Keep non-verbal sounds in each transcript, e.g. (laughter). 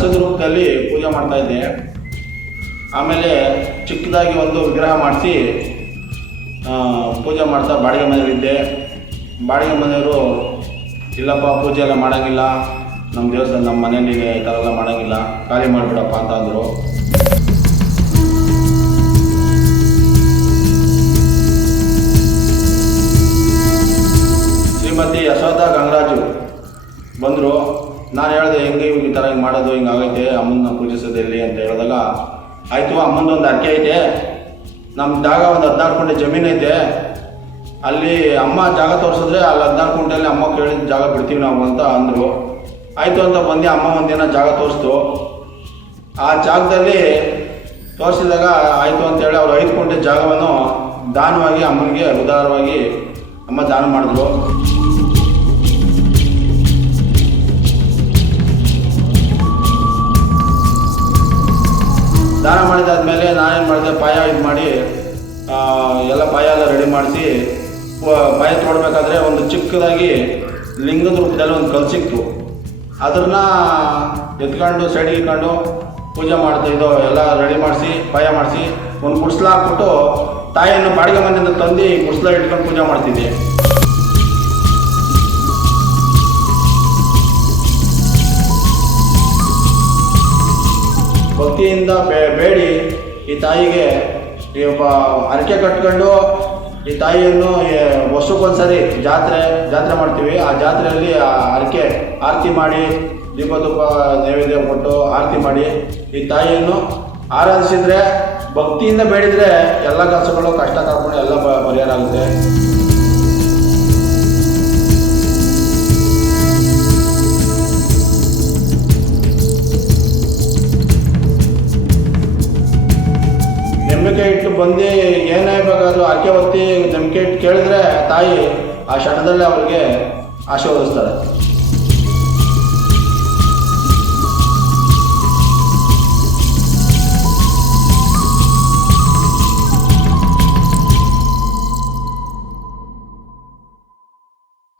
ಕಳಸದ ರೂಪದಲ್ಲಿ ಪೂಜೆ ಮಾಡ್ತಾ ಇದ್ದೆ. ಆಮೇಲೆ ಚಿಕ್ಕದಾಗಿ ಒಂದು ವಿಗ್ರಹ ಮಾಡಿಸಿ ಪೂಜೆ ಮಾಡ್ತಾ ಬಾಡಿಗೆ ಮನೆಯಲ್ಲಿದ್ದೆ ಬಾಡಿಗೆ ಮನೆಯವರು, ಇಲ್ಲಪ್ಪ, ಪೂಜೆ ಎಲ್ಲ ಮಾಡೋಂಗಿಲ್ಲ. ನಮ್ಮ ದೇವಸ್ಥಾನ ನಮ್ಮ ಮನೆಯಲ್ಲಿ ಈ ಥರ ಎಲ್ಲ ಮಾಡೋಂಗಿಲ್ಲ. ಖಾಲಿ ಮಾಡಿಬಿಡಪ್ಪ ಅಂತ ಅಂದರು. ಶ್ರೀಮತಿ ಯಶೋಧ ಗಂಗರಾಜು ಬಂದರು. ನಾನು ಹೇಳಿದೆ, ಹೆಂಗೆ ಹಿಂಗೆ ಈ ಥರ ಹಿಂಗೆ ಮಾಡೋದು, ಹಿಂಗೆ ಆಗೈತೆ ಅಮ್ಮನ ಪೂಜಿಸೋದಿರಲಿ ಅಂತ ಹೇಳಿದಾಗ, ಆಯಿತು, ಅಮ್ಮಂದು ಒಂದು ಅರ್ಕೆ ಐತೆ. ನಮ್ಮ ಜಾಗ ಒಂದು ಹದಿನಾರು ಕುಂಟೆ ಜಮೀನು ಐತೆ. ಅಲ್ಲಿ ಅಮ್ಮ ಜಾಗ ತೋರಿಸಿದ್ರೆ ಅಲ್ಲಿ ಹದಿನಾರು ಕುಂಟೆಯಲ್ಲಿ ಅಮ್ಮ ಕೇಳಿದ ಜಾಗ ಬಿಡ್ತೀವಿ ನಾವು ಅಂತ ಅಂದರು. ಆಯಿತು ಅಂತ ಬಂದು ಅಮ್ಮ ಒಂದಿನ ಜಾಗ ತೋರಿಸ್ತು. ಆ ಜಾಗದಲ್ಲಿ ತೋರಿಸಿದಾಗ ಆಯಿತು ಅಂತೇಳಿ ಅವ್ರು ಐದು ಕುಂಟೆ ಜಾಗವನ್ನು ದಾನವಾಗಿ ಅಮ್ಮನಿಗೆ ಉದಾರವಾಗಿ ಅಮ್ಮ ದಾನ ಮಾಡಿದ್ರು. ದಾನ ಮಾಡಿದಾದ್ಮೇಲೆ ನಾನೇನು ಮಾಡಿದೆ? ಪಾಯ ಇದು ಮಾಡಿ ಎಲ್ಲ ಪಾಯ ಎಲ್ಲ ರೆಡಿ ಮಾಡಿಸಿ ಪಾಯ ತೊಡಬೇಕಾದ್ರೆ ಒಂದು ಚಿಕ್ಕದಾಗಿ ಲಿಂಗದ ರೂಪದಲ್ಲಿ ಒಂದು ಕಲ್ ಸಿಕ್ತು. ಅದನ್ನ ಎತ್ಕೊಂಡು, ಸೈಡಿಗೆ ಇಟ್ಕೊಂಡು ಪೂಜೆ ಮಾಡ್ತಾ ಇದು ಎಲ್ಲ ರೆಡಿ ಮಾಡಿಸಿ, ಪಾಯ ಮಾಡಿಸಿ, ಒಂದು ಗುಡ್ಸ್ಲ ಹಾಕ್ಬಿಟ್ಟು ತಾಯಿಯನ್ನು ಬಾಡಿಗೆ ಮನೆಯಿಂದ ತಂದು ಗುಡ್ಸ್ಲ ಇಟ್ಕೊಂಡು ಪೂಜೆ ಮಾಡ್ತಿದ್ದೆ. ಭಕ್ತಿಯಿಂದ ಬೇಡಿ ಈ ತಾಯಿಗೆ ಈ ಒಬ್ಬ ಹರಕೆ ಕಟ್ಕೊಂಡು ಈ ತಾಯಿಯನ್ನು ವರ್ಷಕ್ಕೊಂದ್ಸರಿ ಜಾತ್ರೆ ಜಾತ್ರೆ ಮಾಡ್ತೀವಿ. ಆ ಜಾತ್ರೆಯಲ್ಲಿ ಆ ಹರಕೆ ಆರತಿ ಮಾಡಿ ದೀಪ ಧೂಪ ನೈವೇದ್ಯ ಕೊಟ್ಟು ಆರತಿ ಮಾಡಿ ಈ ತಾಯಿಯನ್ನು ಆರಾಧಿಸಿದ್ರೆ, ಭಕ್ತಿಯಿಂದ ಬೇಡಿದರೆ ಎಲ್ಲ ಕೆಲಸಗಳು ಕಷ್ಟ ಕಾಕೊಂಡು ಎಲ್ಲ ಪರಿಹಾರ ಆಗುತ್ತೆ ಬಂದು ಏನೇ ಬೇಕಾದರೂ ಆಕೆ ಹೊತ್ತಿ ನಂಬಿಕೆ ಕೇಳಿದ್ರೆ ತಾಯಿ ಆ ಕ್ಷಣದಲ್ಲೇ ಅವರಿಗೆ ಆಶೀರ್ವದಿಸ್ತಾರೆ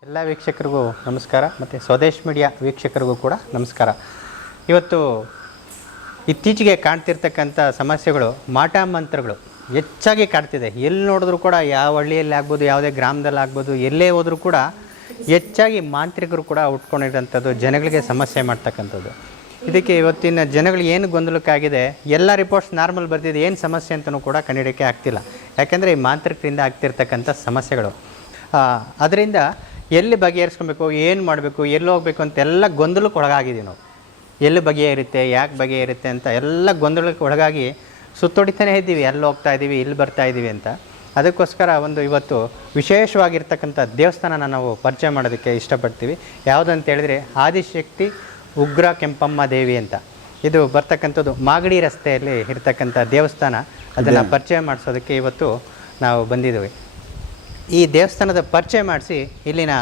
ಎಲ್ಲ ವೀಕ್ಷಕರಿಗೂ ನಮಸ್ಕಾರ, ಮತ್ತು ಸ್ವದೇಶ್ ಮೀಡಿಯಾ ವೀಕ್ಷಕರಿಗೂ ಕೂಡ ನಮಸ್ಕಾರ. ಇವತ್ತು ಇತ್ತೀಚೆಗೆ ಕಾಣ್ತಿರ್ತಕ್ಕಂಥ ಸಮಸ್ಯೆಗಳು ಮಾಟ ಮಂತ್ರಗಳು. ಹೆಚ್ಚಾಗಿ ಕಾಡ್ತಿದೆ. ಎಲ್ಲಿ ನೋಡಿದ್ರು ಕೂಡ ಯಾವ ಹಳ್ಳಿಯಲ್ಲಿ ಆಗ್ಬೋದು, ಯಾವುದೇ ಗ್ರಾಮದಲ್ಲಿ ಆಗ್ಬೋದು, ಎಲ್ಲೇ ಹೋದರೂ ಕೂಡ ಹೆಚ್ಚಾಗಿ ಮಾಂತ್ರಿಕರು ಕೂಡ ಉಟ್ಕೊಂಡಿರೋಂಥದ್ದು, ಜನಗಳಿಗೆ ಸಮಸ್ಯೆ ಮಾಡ್ತಕ್ಕಂಥದ್ದು. ಇದಕ್ಕೆ ಇವತ್ತಿನ ಜನಗಳು ಏನು ಗೊಂದಲಕ್ಕಾಗಿದೆ, ಎಲ್ಲ ರಿಪೋರ್ಟ್ಸ್ ನಾರ್ಮಲ್ ಬರ್ತಿದೆ ಏನು ಸಮಸ್ಯೆ ಅಂತಲೂ ಕೂಡ ಕಂಡುಹಿಡಿಯೋಕ್ಕೆ ಆಗ್ತಿಲ್ಲ. ಯಾಕೆಂದರೆ ಈ ಮಾಂತ್ರಿಕರಿಂದ ಆಗ್ತಿರ್ತಕ್ಕಂಥ ಸಮಸ್ಯೆಗಳು. ಅದರಿಂದ ಎಲ್ಲಿ ಬಗೆಹರಿಸ್ಕೊಬೇಕು, ಏನು ಮಾಡಬೇಕು, ಎಲ್ಲಿ ಹೋಗಬೇಕು ಅಂತೆಲ್ಲ ಗೊಂದಲಕ್ಕೆ ಒಳಗಾಗಿದ್ದೀವಿ ನಾವು. ಎಲ್ಲಿ ಬಗೆಹರಿತ್ತೆ ಯಾಕೆ ಬಗೆಹರಿತ್ತೆ ಅಂತ ಎಲ್ಲ ಗೊಂದಲಕ್ಕೆ ಒಳಗಾಗಿ ಸುತ್ತೊಡಿತಾನೇ ಇದ್ದೀವಿ ಎಲ್ಲಿ ಹೋಗ್ತಾ ಇದ್ದೀವಿ ಇಲ್ಲಿ ಬರ್ತಾ ಇದ್ದೀವಿ ಅಂತ. ಅದಕ್ಕೋಸ್ಕರ ಒಂದು ಇವತ್ತು ವಿಶೇಷವಾಗಿರ್ತಕ್ಕಂಥ ದೇವಸ್ಥಾನನ ನಾವು ಪರಿಚಯ ಮಾಡೋದಕ್ಕೆ ಇಷ್ಟಪಡ್ತೀವಿ. ಯಾವುದಂತ ಹೇಳಿದ್ರೆ ಆದಿಶಕ್ತಿ ಉಗ್ರ ಕೆಂಪಮ್ಮ ದೇವಿ ಅಂತ. ಇದು ಬರ್ತಕ್ಕಂಥದ್ದು ಮಾಗಡಿ ರಸ್ತೆಯಲ್ಲಿ ಇರ್ತಕ್ಕಂಥ ದೇವಸ್ಥಾನ. ಅದನ್ನು ಪರಿಚಯ ಮಾಡಿಸೋದಕ್ಕೆ ಇವತ್ತು ನಾವು ಬಂದಿದ್ದೀವಿ. ಈ ದೇವಸ್ಥಾನದ ಪರಿಚಯ ಮಾಡಿಸಿ ಇಲ್ಲಿನ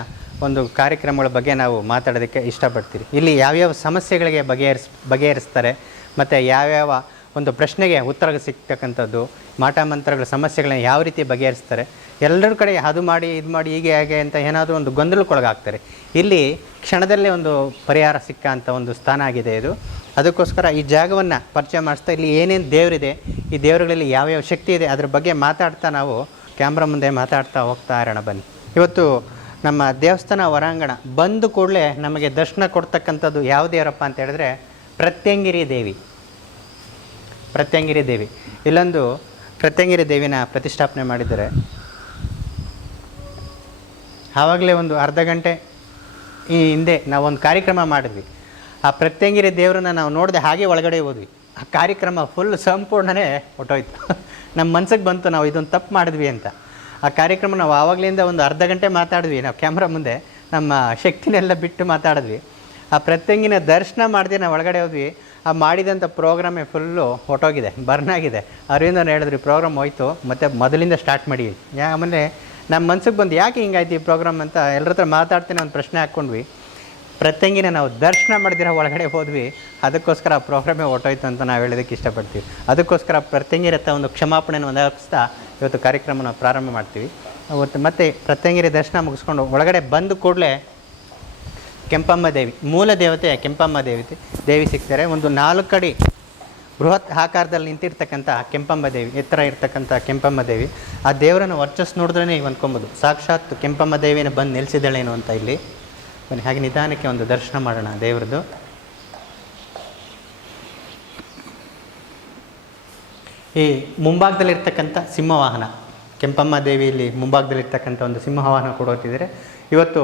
ಒಂದು ಕಾರ್ಯಕ್ರಮಗಳ ಬಗ್ಗೆ ನಾವು ಮಾತಾಡೋದಕ್ಕೆ ಇಷ್ಟಪಡ್ತೀವಿ. ಇಲ್ಲಿ ಯಾವ್ಯಾವ ಸಮಸ್ಯೆಗಳಿಗೆ ಬಗೆಹರಿಸ್ ಬಗೆಹರಿಸ್ತಾರೆ ಮತ್ತು ಯಾವ್ಯಾವ ಒಂದು ಪ್ರಶ್ನೆಗೆ ಉತ್ತರ ಸಿಗ್ತಕ್ಕಂಥದ್ದು. ಮಾಟ ಮಂತ್ರಗಳ ಸಮಸ್ಯೆಗಳನ್ನ ಯಾವ ರೀತಿ ಬಗೆಹರಿಸ್ತಾರೆ. ಎಲ್ಲರ ಕಡೆ ಅದು ಮಾಡಿ, ಇದು ಮಾಡಿ, ಹೀಗೆ, ಹಾಗೆ ಅಂತ ಏನಾದರೂ ಒಂದು ಗೊಂದಲಕ್ಕೊಳಗಾಗ್ತಾರೆ. ಇಲ್ಲಿ ಕ್ಷಣದಲ್ಲೇ ಒಂದು ಪರಿಹಾರ ಸಿಕ್ಕ ಒಂದು ಸ್ಥಾನ ಆಗಿದೆ ಇದು. ಅದಕ್ಕೋಸ್ಕರ ಈ ಜಾಗವನ್ನು ಪರಿಚಯ ಮಾಡಿಸ್ತಾ ಇಲ್ಲಿ ಏನೇನು ದೇವರಿದೆ, ಈ ದೇವರುಗಳಲ್ಲಿ ಯಾವ್ಯಾವ ಶಕ್ತಿ ಇದೆ, ಅದ್ರ ಬಗ್ಗೆ ಮಾತಾಡ್ತಾ ನಾವು ಕ್ಯಾಮ್ರಾ ಮುಂದೆ ಮಾತಾಡ್ತಾ ಹೋಗ್ತಾ ಇರೋಣ ಬನ್ನಿ. ಇವತ್ತು ನಮ್ಮ ದೇವಸ್ಥಾನ ಹೊರಾಂಗಣ ಬಂದ ಕೂಡಲೇ ನಮಗೆ ದರ್ಶನ ಕೊಡ್ತಕ್ಕಂಥದ್ದು ಯಾವ ದೇವರಪ್ಪ ಅಂತ ಹೇಳಿದ್ರೆ ಪ್ರತ್ಯಂಗಿರಿ ದೇವಿ. ಪ್ರತ್ಯಂಗಿರಿ ದೇವಿ. ಇಲ್ಲೊಂದು ಪ್ರತ್ಯಂಗಿರಿ ದೇವಿನ ಪ್ರತಿಷ್ಠಾಪನೆ ಮಾಡಿದ್ದಾರೆ. ಆವಾಗಲೇ ಒಂದು ಅರ್ಧ ಗಂಟೆ ಈ ಹಿಂದೆ ನಾವೊಂದು ಕಾರ್ಯಕ್ರಮ ಮಾಡಿದ್ವಿ. ಆ ಪ್ರತ್ಯಂಗಿರಿ ದೇವರನ್ನ ನಾವು ನೋಡಿದೆ ಹಾಗೆ ಒಳಗಡೆ ಹೋದ್ವಿ. ಆ ಕಾರ್ಯಕ್ರಮ ಫುಲ್ ಸಂಪೂರ್ಣನೇ ಹೊಟ್ಟೋಯ್ತು. ನಮ್ಮ ಮನ್ಸಿಗೆ ಬಂತು ನಾವು ಇದೊಂದು ತಪ್ಪು ಮಾಡಿದ್ವಿ ಅಂತ. ಆ ಕಾರ್ಯಕ್ರಮ ನಾವು ಆವಾಗಲಿಂದ ಒಂದು ಅರ್ಧ ಗಂಟೆ ಮಾತಾಡಿದ್ವಿ. ನಾವು ಕ್ಯಾಮ್ರಾ ಮುಂದೆ ನಮ್ಮ ಶಕ್ತಿನೆಲ್ಲ ಬಿಟ್ಟು ಮಾತಾಡಿದ್ವಿ. ಆ ಪ್ರತ್ಯಂಗಿನ ದರ್ಶನ ಮಾಡಿದೆ ನಾವು ಒಳಗಡೆ ಹೋದ್ವಿ. ಆ ಮಾಡಿದಂಥ ಪ್ರೋಗ್ರಾಮೇ ಫುಲ್ಲು ಹೊಟ್ಟೋಗಿದೆ ಬರ್ನ್ ಆಗಿದೆ. ಅರವಿಂದ ಹೇಳಿದ್ರಿ ಪ್ರೋಗ್ರಾಮ್ ಹೋಯ್ತು, ಮತ್ತು ಮೊದಲಿಂದ ಸ್ಟಾರ್ಟ್ ಮಾಡಿ. ಆಮೇಲೆ ನಮ್ಮ ಮನ್ಸಿಗೆ ಬಂದು, ಯಾಕೆ ಹಿಂಗಾಯ್ತು ಈ ಪ್ರೋಗ್ರಾಮ್ ಅಂತ ಎಲ್ಲರ ಹತ್ರ ಮಾತಾಡ್ತೀನಿ ಒಂದು ಪ್ರಶ್ನೆ ಹಾಕ್ಕೊಂಡ್ವಿ. ಪ್ರತ್ಯಂಗಿನ ನಾವು ದರ್ಶನ ಮಾಡಿದಿರ ಒಳಗಡೆ ಹೋದ್ವಿ. ಅದಕ್ಕೋಸ್ಕರ ಆ ಪ್ರೋಗ್ರಾಮೇ ಹೊಟ್ಟೋಯ್ತು ಅಂತ ನಾವು ಹೇಳೋದಕ್ಕೆ ಇಷ್ಟಪಡ್ತೀವಿ. ಅದಕ್ಕೋಸ್ಕರ ಪ್ರತ್ಯಂಗಿರತ್ತ ಒಂದು ಕ್ಷಮಾಪಣೆಯನ್ನು ಒದಗಿಸ್ತಾ ಇವತ್ತು ಕಾರ್ಯಕ್ರಮನ ಪ್ರಾರಂಭ ಮಾಡ್ತೀವಿ. ಅವತ್ತು ಮತ್ತೆ ಪ್ರತ್ಯಂಗಿರಿ ದರ್ಶನ ಮುಗಿಸ್ಕೊಂಡು ಒಳಗಡೆ ಬಂದ ಕೂಡಲೇ ಕೆಂಪಮ್ಮ ದೇವಿ, ಮೂಲ ದೇವತೆ ಕೆಂಪಮ್ಮ ದೇವತೆ, ದೇವಿ ಸಿಗ್ತಾರೆ ಒಂದು ನಾಲ್ಕು ಅಡಿ ಬೃಹತ್ ಆಕಾರದಲ್ಲಿ ನಿಂತಿರ್ತಕ್ಕಂಥ ಕೆಂಪಮ್ಮ ದೇವಿ, ಎತ್ತರ ಇರ್ತಕ್ಕಂಥ ಕೆಂಪಮ್ಮ ದೇವಿ. ಆ ದೇವರನ್ನು ವರ್ಚಸ್ ನೋಡಿದ್ರೇ ಅಂದ್ಕೊಬೋದು ಸಾಕ್ಷಾತ್ ಕೆಂಪಮ್ಮ ದೇವಿನ ಬಂದು ನೆಲೆಸಿದಳೇನು ಅಂತ ಇಲ್ಲಿ. ಬನ್ನಿ, ಹಾಗೆ ನಿಧಾನಕ್ಕೆ ಒಂದು ದರ್ಶನ ಮಾಡೋಣ ದೇವ್ರದ್ದು. ಈ ಮುಂಭಾಗದಲ್ಲಿರ್ತಕ್ಕಂಥ ಸಿಂಹವಾಹನ, ಕೆಂಪಮ್ಮ ದೇವಿಯಲ್ಲಿ ಮುಂಭಾಗದಲ್ಲಿರ್ತಕ್ಕಂಥ ಒಂದು ಸಿಂಹವಾಹನ ಕೊಡೋತಿದ್ದಾರೆ ಇವತ್ತು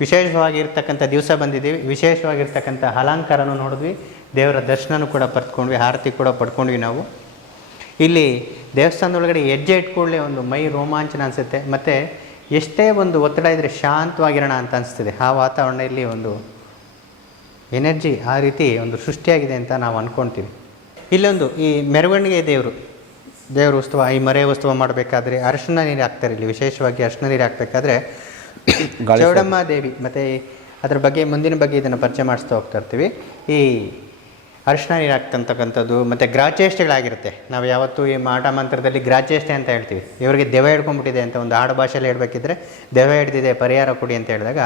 ವಿಶೇಷವಾಗಿ ಇರ್ತಕ್ಕಂಥ ದಿವಸ ಬಂದಿದ್ದೀವಿ. ವಿಶೇಷವಾಗಿರ್ತಕ್ಕಂಥ ಅಲಂಕಾರನೂ ನೋಡಿದ್ವಿ. ದೇವರ ದರ್ಶನನೂ ಕೂಡ ಪಡ್ಕೊಂಡ್ವಿ. ಆರತಿ ಕೂಡ ಪಡ್ಕೊಂಡ್ವಿ ನಾವು. ಇಲ್ಲಿ ದೇವಸ್ಥಾನದೊಳಗಡೆ ಹೆಜ್ಜೆ ಇಟ್ಕೊಳ್ಳೆ ಒಂದು ಮೈ ರೋಮಾಂಚನ ಅನಿಸುತ್ತೆ. ಮತ್ತು ಎಷ್ಟೇ ಒಂದು ಒತ್ತಡ ಇದ್ದರೆ ಶಾಂತವಾಗಿರೋಣ ಅಂತ ಅನಿಸ್ತಿದೆ. ಆ ವಾತಾವರಣ ಇಲ್ಲಿ ಒಂದು ಎನರ್ಜಿ, ಆ ರೀತಿ ಒಂದು ಸೃಷ್ಟಿಯಾಗಿದೆ ಅಂತ ನಾವು ಅಂದ್ಕೊಳ್ತೀವಿ ಇಲ್ಲೊಂದು ಈ ಮೆರವಣಿಗೆ ದೇವರು. ದೇವರ ಉತ್ಸವ ಈ ಮರೆ ಉತ್ಸವ ಮಾಡಬೇಕಾದ್ರೆ ಅರಶಿನ ನೀರು ಹಾಕ್ತಾರೆ ಇಲ್ಲಿ. ವಿಶೇಷವಾಗಿ ಅರಶಿನ ನೀರು ಹಾಕಬೇಕಾದ್ರೆ (coughs) ಚೌಡಮ್ಮ ದೇವಿ ಮತ್ತು ಅದ್ರ ಬಗ್ಗೆ ಮುಂದಿನ ಬಗ್ಗೆ ಇದನ್ನು ಪರಿಚಯ ಮಾಡಿಸ್ತಾ ಹೋಗ್ತಾ ಇರ್ತೀವಿ. ಈ ಅರಿಶಿನ ನೀರು ಹಾಕ್ತಂತಕ್ಕಂಥದ್ದು ಮತ್ತು ಗ್ರಾಚೇಷ್ಟೆಗಳಾಗಿರುತ್ತೆ ನಾವು ಯಾವತ್ತೂ ಈ ಮಾಟ ಮಂತ್ರದಲ್ಲಿ ಗ್ರಾಚೇಷ್ಟೆ ಅಂತ ಹೇಳ್ತೀವಿ. ಇವರಿಗೆ ದೆವ ಹಿಡ್ಕೊಂಡ್ಬಿಟ್ಟಿದೆ ಅಂತ ಒಂದು ಆಡು ಭಾಷೆಯಲ್ಲಿ ಹೇಳಬೇಕಿದ್ರೆ ದೆವ ಹಿಡ್ದಿದೆ ಪರಿಹಾರ ಕೊಡಿ ಅಂತ ಹೇಳಿದಾಗ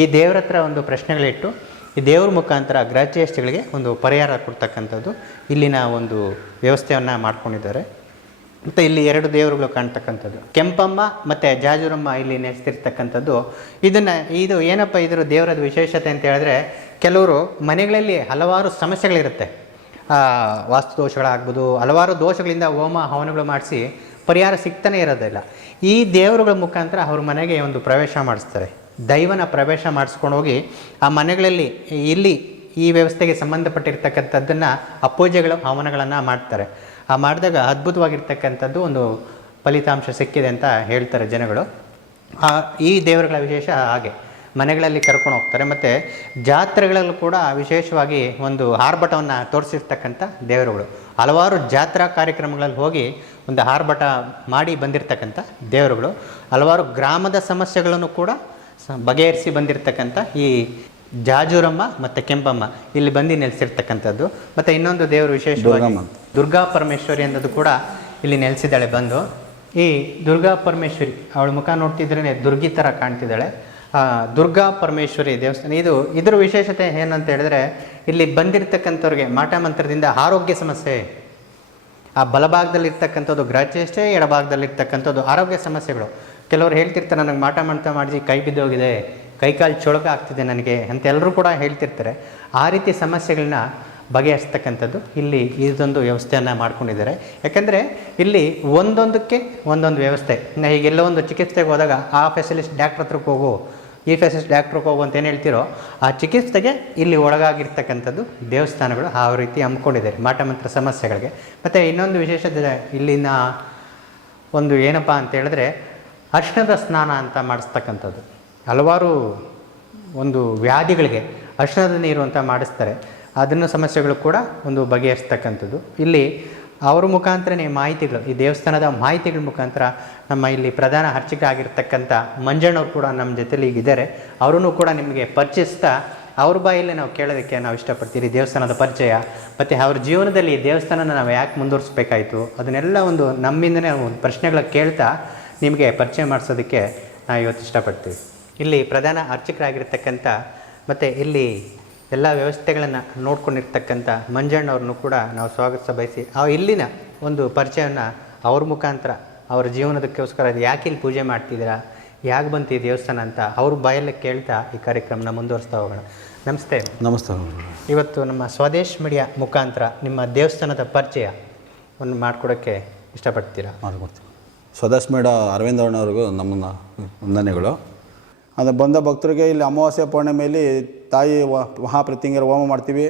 ಈ ದೇವರ ಹತ್ರ ಒಂದು ಪ್ರಶ್ನೆಗಳಿಟ್ಟು ಈ ದೇವ್ರ ಮುಖಾಂತರ ಗ್ರಾಚೇಷ್ಟೆಗಳಿಗೆ ಒಂದು ಪರಿಹಾರ ಕೊಡ್ತಕ್ಕಂಥದ್ದು ಇಲ್ಲಿನ ಒಂದು ವ್ಯವಸ್ಥೆಯನ್ನು ಮಾಡ್ಕೊಂಡಿದ್ದಾರೆ. ಮತ್ತು ಇಲ್ಲಿ ಎರಡು ದೇವರುಗಳು ಕಾಣ್ತಕ್ಕಂಥದ್ದು. ಕೆಂಪಮ್ಮ ಮತ್ತು ಜಾಜುರಮ್ಮ ಇಲ್ಲಿ ನೆಲೆಸ್ತಿರ್ತಕ್ಕಂಥದ್ದು ಇದನ್ನು ಇದು ಏನಪ್ಪ ಇದ್ರ ದೇವರದ ವಿಶೇಷತೆ ಅಂತ ಹೇಳಿದ್ರೆ ಕೆಲವರು ಮನೆಗಳಲ್ಲಿ ಹಲವಾರು ಸಮಸ್ಯೆಗಳಿರುತ್ತೆ. ಆ, ವಾಸ್ತು ದೋಷಗಳಾಗ್ಬೋದು ಹಲವಾರು ದೋಷಗಳಿಂದ ಹೋಮ ಹವನಗಳು ಮಾಡಿಸಿ ಪರಿಹಾರ ಸಿಗ್ತಾನೆ ಇರೋದಿಲ್ಲ. ಈ ದೇವರುಗಳ ಮುಖಾಂತರ ಅವ್ರ ಮನೆಗೆ ಒಂದು ಪ್ರವೇಶ ಮಾಡಿಸ್ತಾರೆ. ದೈವನ ಪ್ರವೇಶ ಮಾಡಿಸ್ಕೊಂಡು ಹೋಗಿ ಆ ಮನೆಗಳಲ್ಲಿ ಇಲ್ಲಿ ಈ ವ್ಯವಸ್ಥೆಗೆ ಸಂಬಂಧಪಟ್ಟಿರ್ತಕ್ಕಂಥದ್ದನ್ನು ಅಪೂಜೆಗಳು ಹವನಗಳನ್ನು ಮಾಡ್ತಾರೆ. ಆ ಮಾಡಿದಾಗ ಅದ್ಭುತವಾಗಿರ್ತಕ್ಕಂಥದ್ದು ಒಂದು ಫಲಿತಾಂಶ ಸಿಕ್ಕಿದೆ ಅಂತ ಹೇಳ್ತಾರೆ ಜನಗಳು. ಆ, ಈ ದೇವರುಗಳ ವಿಶೇಷ ಹಾಗೆ. ಮನೆಗಳಲ್ಲಿ ಕರ್ಕೊಂಡು ಹೋಗ್ತಾರೆ. ಮತ್ತು ಜಾತ್ರೆಗಳಲ್ಲೂ ಕೂಡ ವಿಶೇಷವಾಗಿ ಒಂದು ಆರ್ಭಟವನ್ನು ತೋರಿಸಿರ್ತಕ್ಕಂಥ ದೇವರುಗಳು. ಹಲವಾರು ಜಾತ್ರಾ ಕಾರ್ಯಕ್ರಮಗಳಲ್ಲಿ ಹೋಗಿ ಒಂದು ಆರ್ಭಟ ಮಾಡಿ ಬಂದಿರತಕ್ಕಂಥ ದೇವರುಗಳು. ಹಲವಾರು ಗ್ರಾಮದ ಸಮಸ್ಯೆಗಳನ್ನು ಕೂಡ ಬಗೆಹರಿಸಿ ಬಂದಿರತಕ್ಕಂಥ ಈ ಜಾಜೂರಮ್ಮ ಮತ್ತು ಕೆಂಪಮ್ಮ ಇಲ್ಲಿ ಬಂದು ನೆಲೆಸಿರ್ತಕ್ಕಂಥದ್ದು. ಮತ್ತು ಇನ್ನೊಂದು ದೇವರು ವಿಶೇಷವಾಗಿ ದುರ್ಗಾ ಪರಮೇಶ್ವರಿ ಅನ್ನೋದು ಕೂಡ ಇಲ್ಲಿ ನೆಲೆಸಿದ್ದಾಳೆ ಬಂದು. ಈ ದುರ್ಗಾ ಪರಮೇಶ್ವರಿ ಅವಳ ಮುಖ ನೋಡ್ತಿದ್ರೇ ದುರ್ಗಿ ಥರ ಕಾಣ್ತಿದ್ದಾಳೆ. ಆ, ದುರ್ಗಾ ಪರಮೇಶ್ವರಿ ದೇವಸ್ಥಾನ ಇದು ಇದರ ವಿಶೇಷತೆ ಏನಂತ ಹೇಳಿದ್ರೆ ಇಲ್ಲಿ ಬಂದಿರತಕ್ಕಂಥವ್ರಿಗೆ ಮಾಟ ಮಂತ್ರದಿಂದ ಆರೋಗ್ಯ ಸಮಸ್ಯೆ. ಆ ಬಲಭಾಗದಲ್ಲಿರ್ತಕ್ಕಂಥದ್ದು ಗ್ರಾಚೇಷ್ಟೇ ಎಡಭಾಗದಲ್ಲಿರ್ತಕ್ಕಂಥದ್ದು ಆರೋಗ್ಯ ಸಮಸ್ಯೆಗಳು. ಕೆಲವರು ಹೇಳ್ತಿರ್ತಾರೆ ನನಗೆ ಮಾಟ ಮಂತ್ರ ಮಾಡಿಸಿ ಕೈ ಬಿದ್ದೋಗಿದೆ. ಕೈಕಾಲು ಚೊಳಕ ಆಗ್ತಿದೆ ನನಗೆ ಅಂತ ಎಲ್ಲರೂ ಕೂಡ ಹೇಳ್ತಿರ್ತಾರೆ. ಆ ರೀತಿ ಸಮಸ್ಯೆಗಳನ್ನ ಬಗೆಹರಿಸ್ತಕ್ಕಂಥದ್ದು ಇಲ್ಲಿ ಇದೊಂದು ವ್ಯವಸ್ಥೆಯನ್ನು ಮಾಡ್ಕೊಂಡಿದ್ದಾರೆ. ಯಾಕಂದರೆ ಇಲ್ಲಿ ಒಂದೊಂದಕ್ಕೆ ಒಂದೊಂದು ವ್ಯವಸ್ಥೆ. ಎಲ್ಲೋ ಒಂದು ಚಿಕಿತ್ಸೆಗೆ ಹೋದಾಗ ಆ ಫೆಸಿಲಿಸ್ಟ್ ಡಾಕ್ಟ್ರ್ ಹತ್ರಕ್ಕೆ ಹೋಗು, ಈ ಫೆಸಿಲಿಸ್ಟ್ ಡಾಕ್ಟ್ರಿಗೆ ಹೋಗು ಅಂತ ಏನು ಹೇಳ್ತಿರೋ, ಆ ಚಿಕಿತ್ಸೆಗೆ ಇಲ್ಲಿ ಒಳಗಾಗಿರ್ತಕ್ಕಂಥದ್ದು ದೇವಸ್ಥಾನಗಳು ಆ ರೀತಿ ಹಮ್ಮಿಕೊಂಡಿದ್ದಾರೆ ಮಾಟಮಂತ್ರ ಸಮಸ್ಯೆಗಳಿಗೆ. ಮತ್ತು ಇನ್ನೊಂದು ವಿಶೇಷತೆ, ಇಲ್ಲಿನ ಒಂದು ಏನಪ್ಪ ಅಂತ ಹೇಳಿದ್ರೆ ಅರ್ಶನದ ಸ್ನಾನ ಅಂತ ಮಾಡಿಸ್ತಕ್ಕಂಥದ್ದು. ಹಲವಾರು ಒಂದು ವ್ಯಾಧಿಗಳಿಗೆ ಅರ್ಶನದ ನೀರು ಅಂತ ಮಾಡಿಸ್ತಾರೆ. ಅದನ್ನು ಸಮಸ್ಯೆಗಳು ಕೂಡ ಒಂದು ಬಗೆಹರಿಸ್ತಕ್ಕಂಥದ್ದು. ಇಲ್ಲಿ ಅವರ ಮುಖಾಂತರನೇ ಮಾಹಿತಿಗಳು, ಈ ದೇವಸ್ಥಾನದ ಮಾಹಿತಿಗಳ ಮುಖಾಂತರ ನಮ್ಮ ಇಲ್ಲಿ ಪ್ರಧಾನ ಅರ್ಚಕ ಆಗಿರ್ತಕ್ಕಂಥ ಮಂಜಣ್ಣವ್ರು ಕೂಡ ನಮ್ಮ ಜೊತೆಲಿ ಈಗಿದ್ದಾರೆ ಅವರೂ ಕೂಡ ನಿಮಗೆ ಪರಿಚಯಿಸ್ತಾ, ಅವ್ರ ಬಾಯಲ್ಲಿ ನಾವು ಕೇಳೋದಕ್ಕೆ ನಾವು ಇಷ್ಟಪಡ್ತೀರಿ ದೇವಸ್ಥಾನದ ಪರಿಚಯ, ಮತ್ತು ಅವ್ರ ಜೀವನದಲ್ಲಿ ದೇವಸ್ಥಾನನ ನಾವು ಯಾಕೆ ಮುಂದುವರಿಸ್ಬೇಕಾಯಿತು, ಅದನ್ನೆಲ್ಲ ಒಂದು ನಮ್ಮಿಂದನೇ ಒಂದು ಪ್ರಶ್ನೆಗಳ ಕೇಳ್ತಾ ನಿಮಗೆ ಪರಿಚಯ ಮಾಡಿಸೋದಕ್ಕೆ ನಾವು ಇವತ್ತು ಇಷ್ಟಪಡ್ತೀವಿ. ಇಲ್ಲಿ ಪ್ರಧಾನ ಅರ್ಚಕರಾಗಿರ್ತಕ್ಕಂಥ ಮತ್ತು ಇಲ್ಲಿ ಎಲ್ಲ ವ್ಯವಸ್ಥೆಗಳನ್ನು ನೋಡ್ಕೊಂಡಿರ್ತಕ್ಕಂಥ ಮಂಜಣ್ಣವ್ರನ್ನು ಕೂಡ ನಾವು ಸ್ವಾಗತಿಸ ಬಯಸಿ ಆ ಇಲ್ಲಿನ ಒಂದು ಪರಿಚಯವನ್ನು ಅವ್ರ ಮುಖಾಂತರ ಅವ್ರ ಜೀವನದಕ್ಕೋಸ್ಕರ ಅದು ಯಾಕೆ ಇಲ್ಲಿ ಪೂಜೆ ಮಾಡ್ತಿದ್ದೀರಾ ಯಾಕೆ ಬಂತು ಈ ದೇವಸ್ಥಾನ ಅಂತ ಅವ್ರ ಬಾಯಲ್ಲಿ ಕೇಳ್ತಾ ಈ ಕಾರ್ಯಕ್ರಮನ ಮುಂದುವರಿಸ್ತಾ ಹೋಗೋಣ. ನಮಸ್ತೆ. ನಮಸ್ತೆ. ಇವತ್ತು ನಮ್ಮ ಸ್ವದೇಶ್ ಮೀಡಿಯಾ ಮುಖಾಂತರ ನಿಮ್ಮ ದೇವಸ್ಥಾನದ ಪರಿಚಯ ಒಂದು ಮಾಡಿಕೊಡೋಕ್ಕೆ ಇಷ್ಟಪಡ್ತೀರಾ? ಮಾಡ್ಕೊಡ್ತೀವಿ ಸ್ವದೇಶ್ ಮೇಡ ಅರವಿಂದ್ ಅಣ್ಣವ್ರಿಗೂ ನಮ್ಮನ್ನು ವಂದನೆಗಳು. ಅದು ಬಂದ ಭಕ್ತರಿಗೆ ಇಲ್ಲಿ ಅಮಾವಾಸ್ಯೆ ಪೌರ್ಣಿಮೆಯಲ್ಲಿ ತಾಯಿ ಮಹಾಪ್ರತಿಂಗರ ಹೋಮ ಮಾಡ್ತೀವಿ.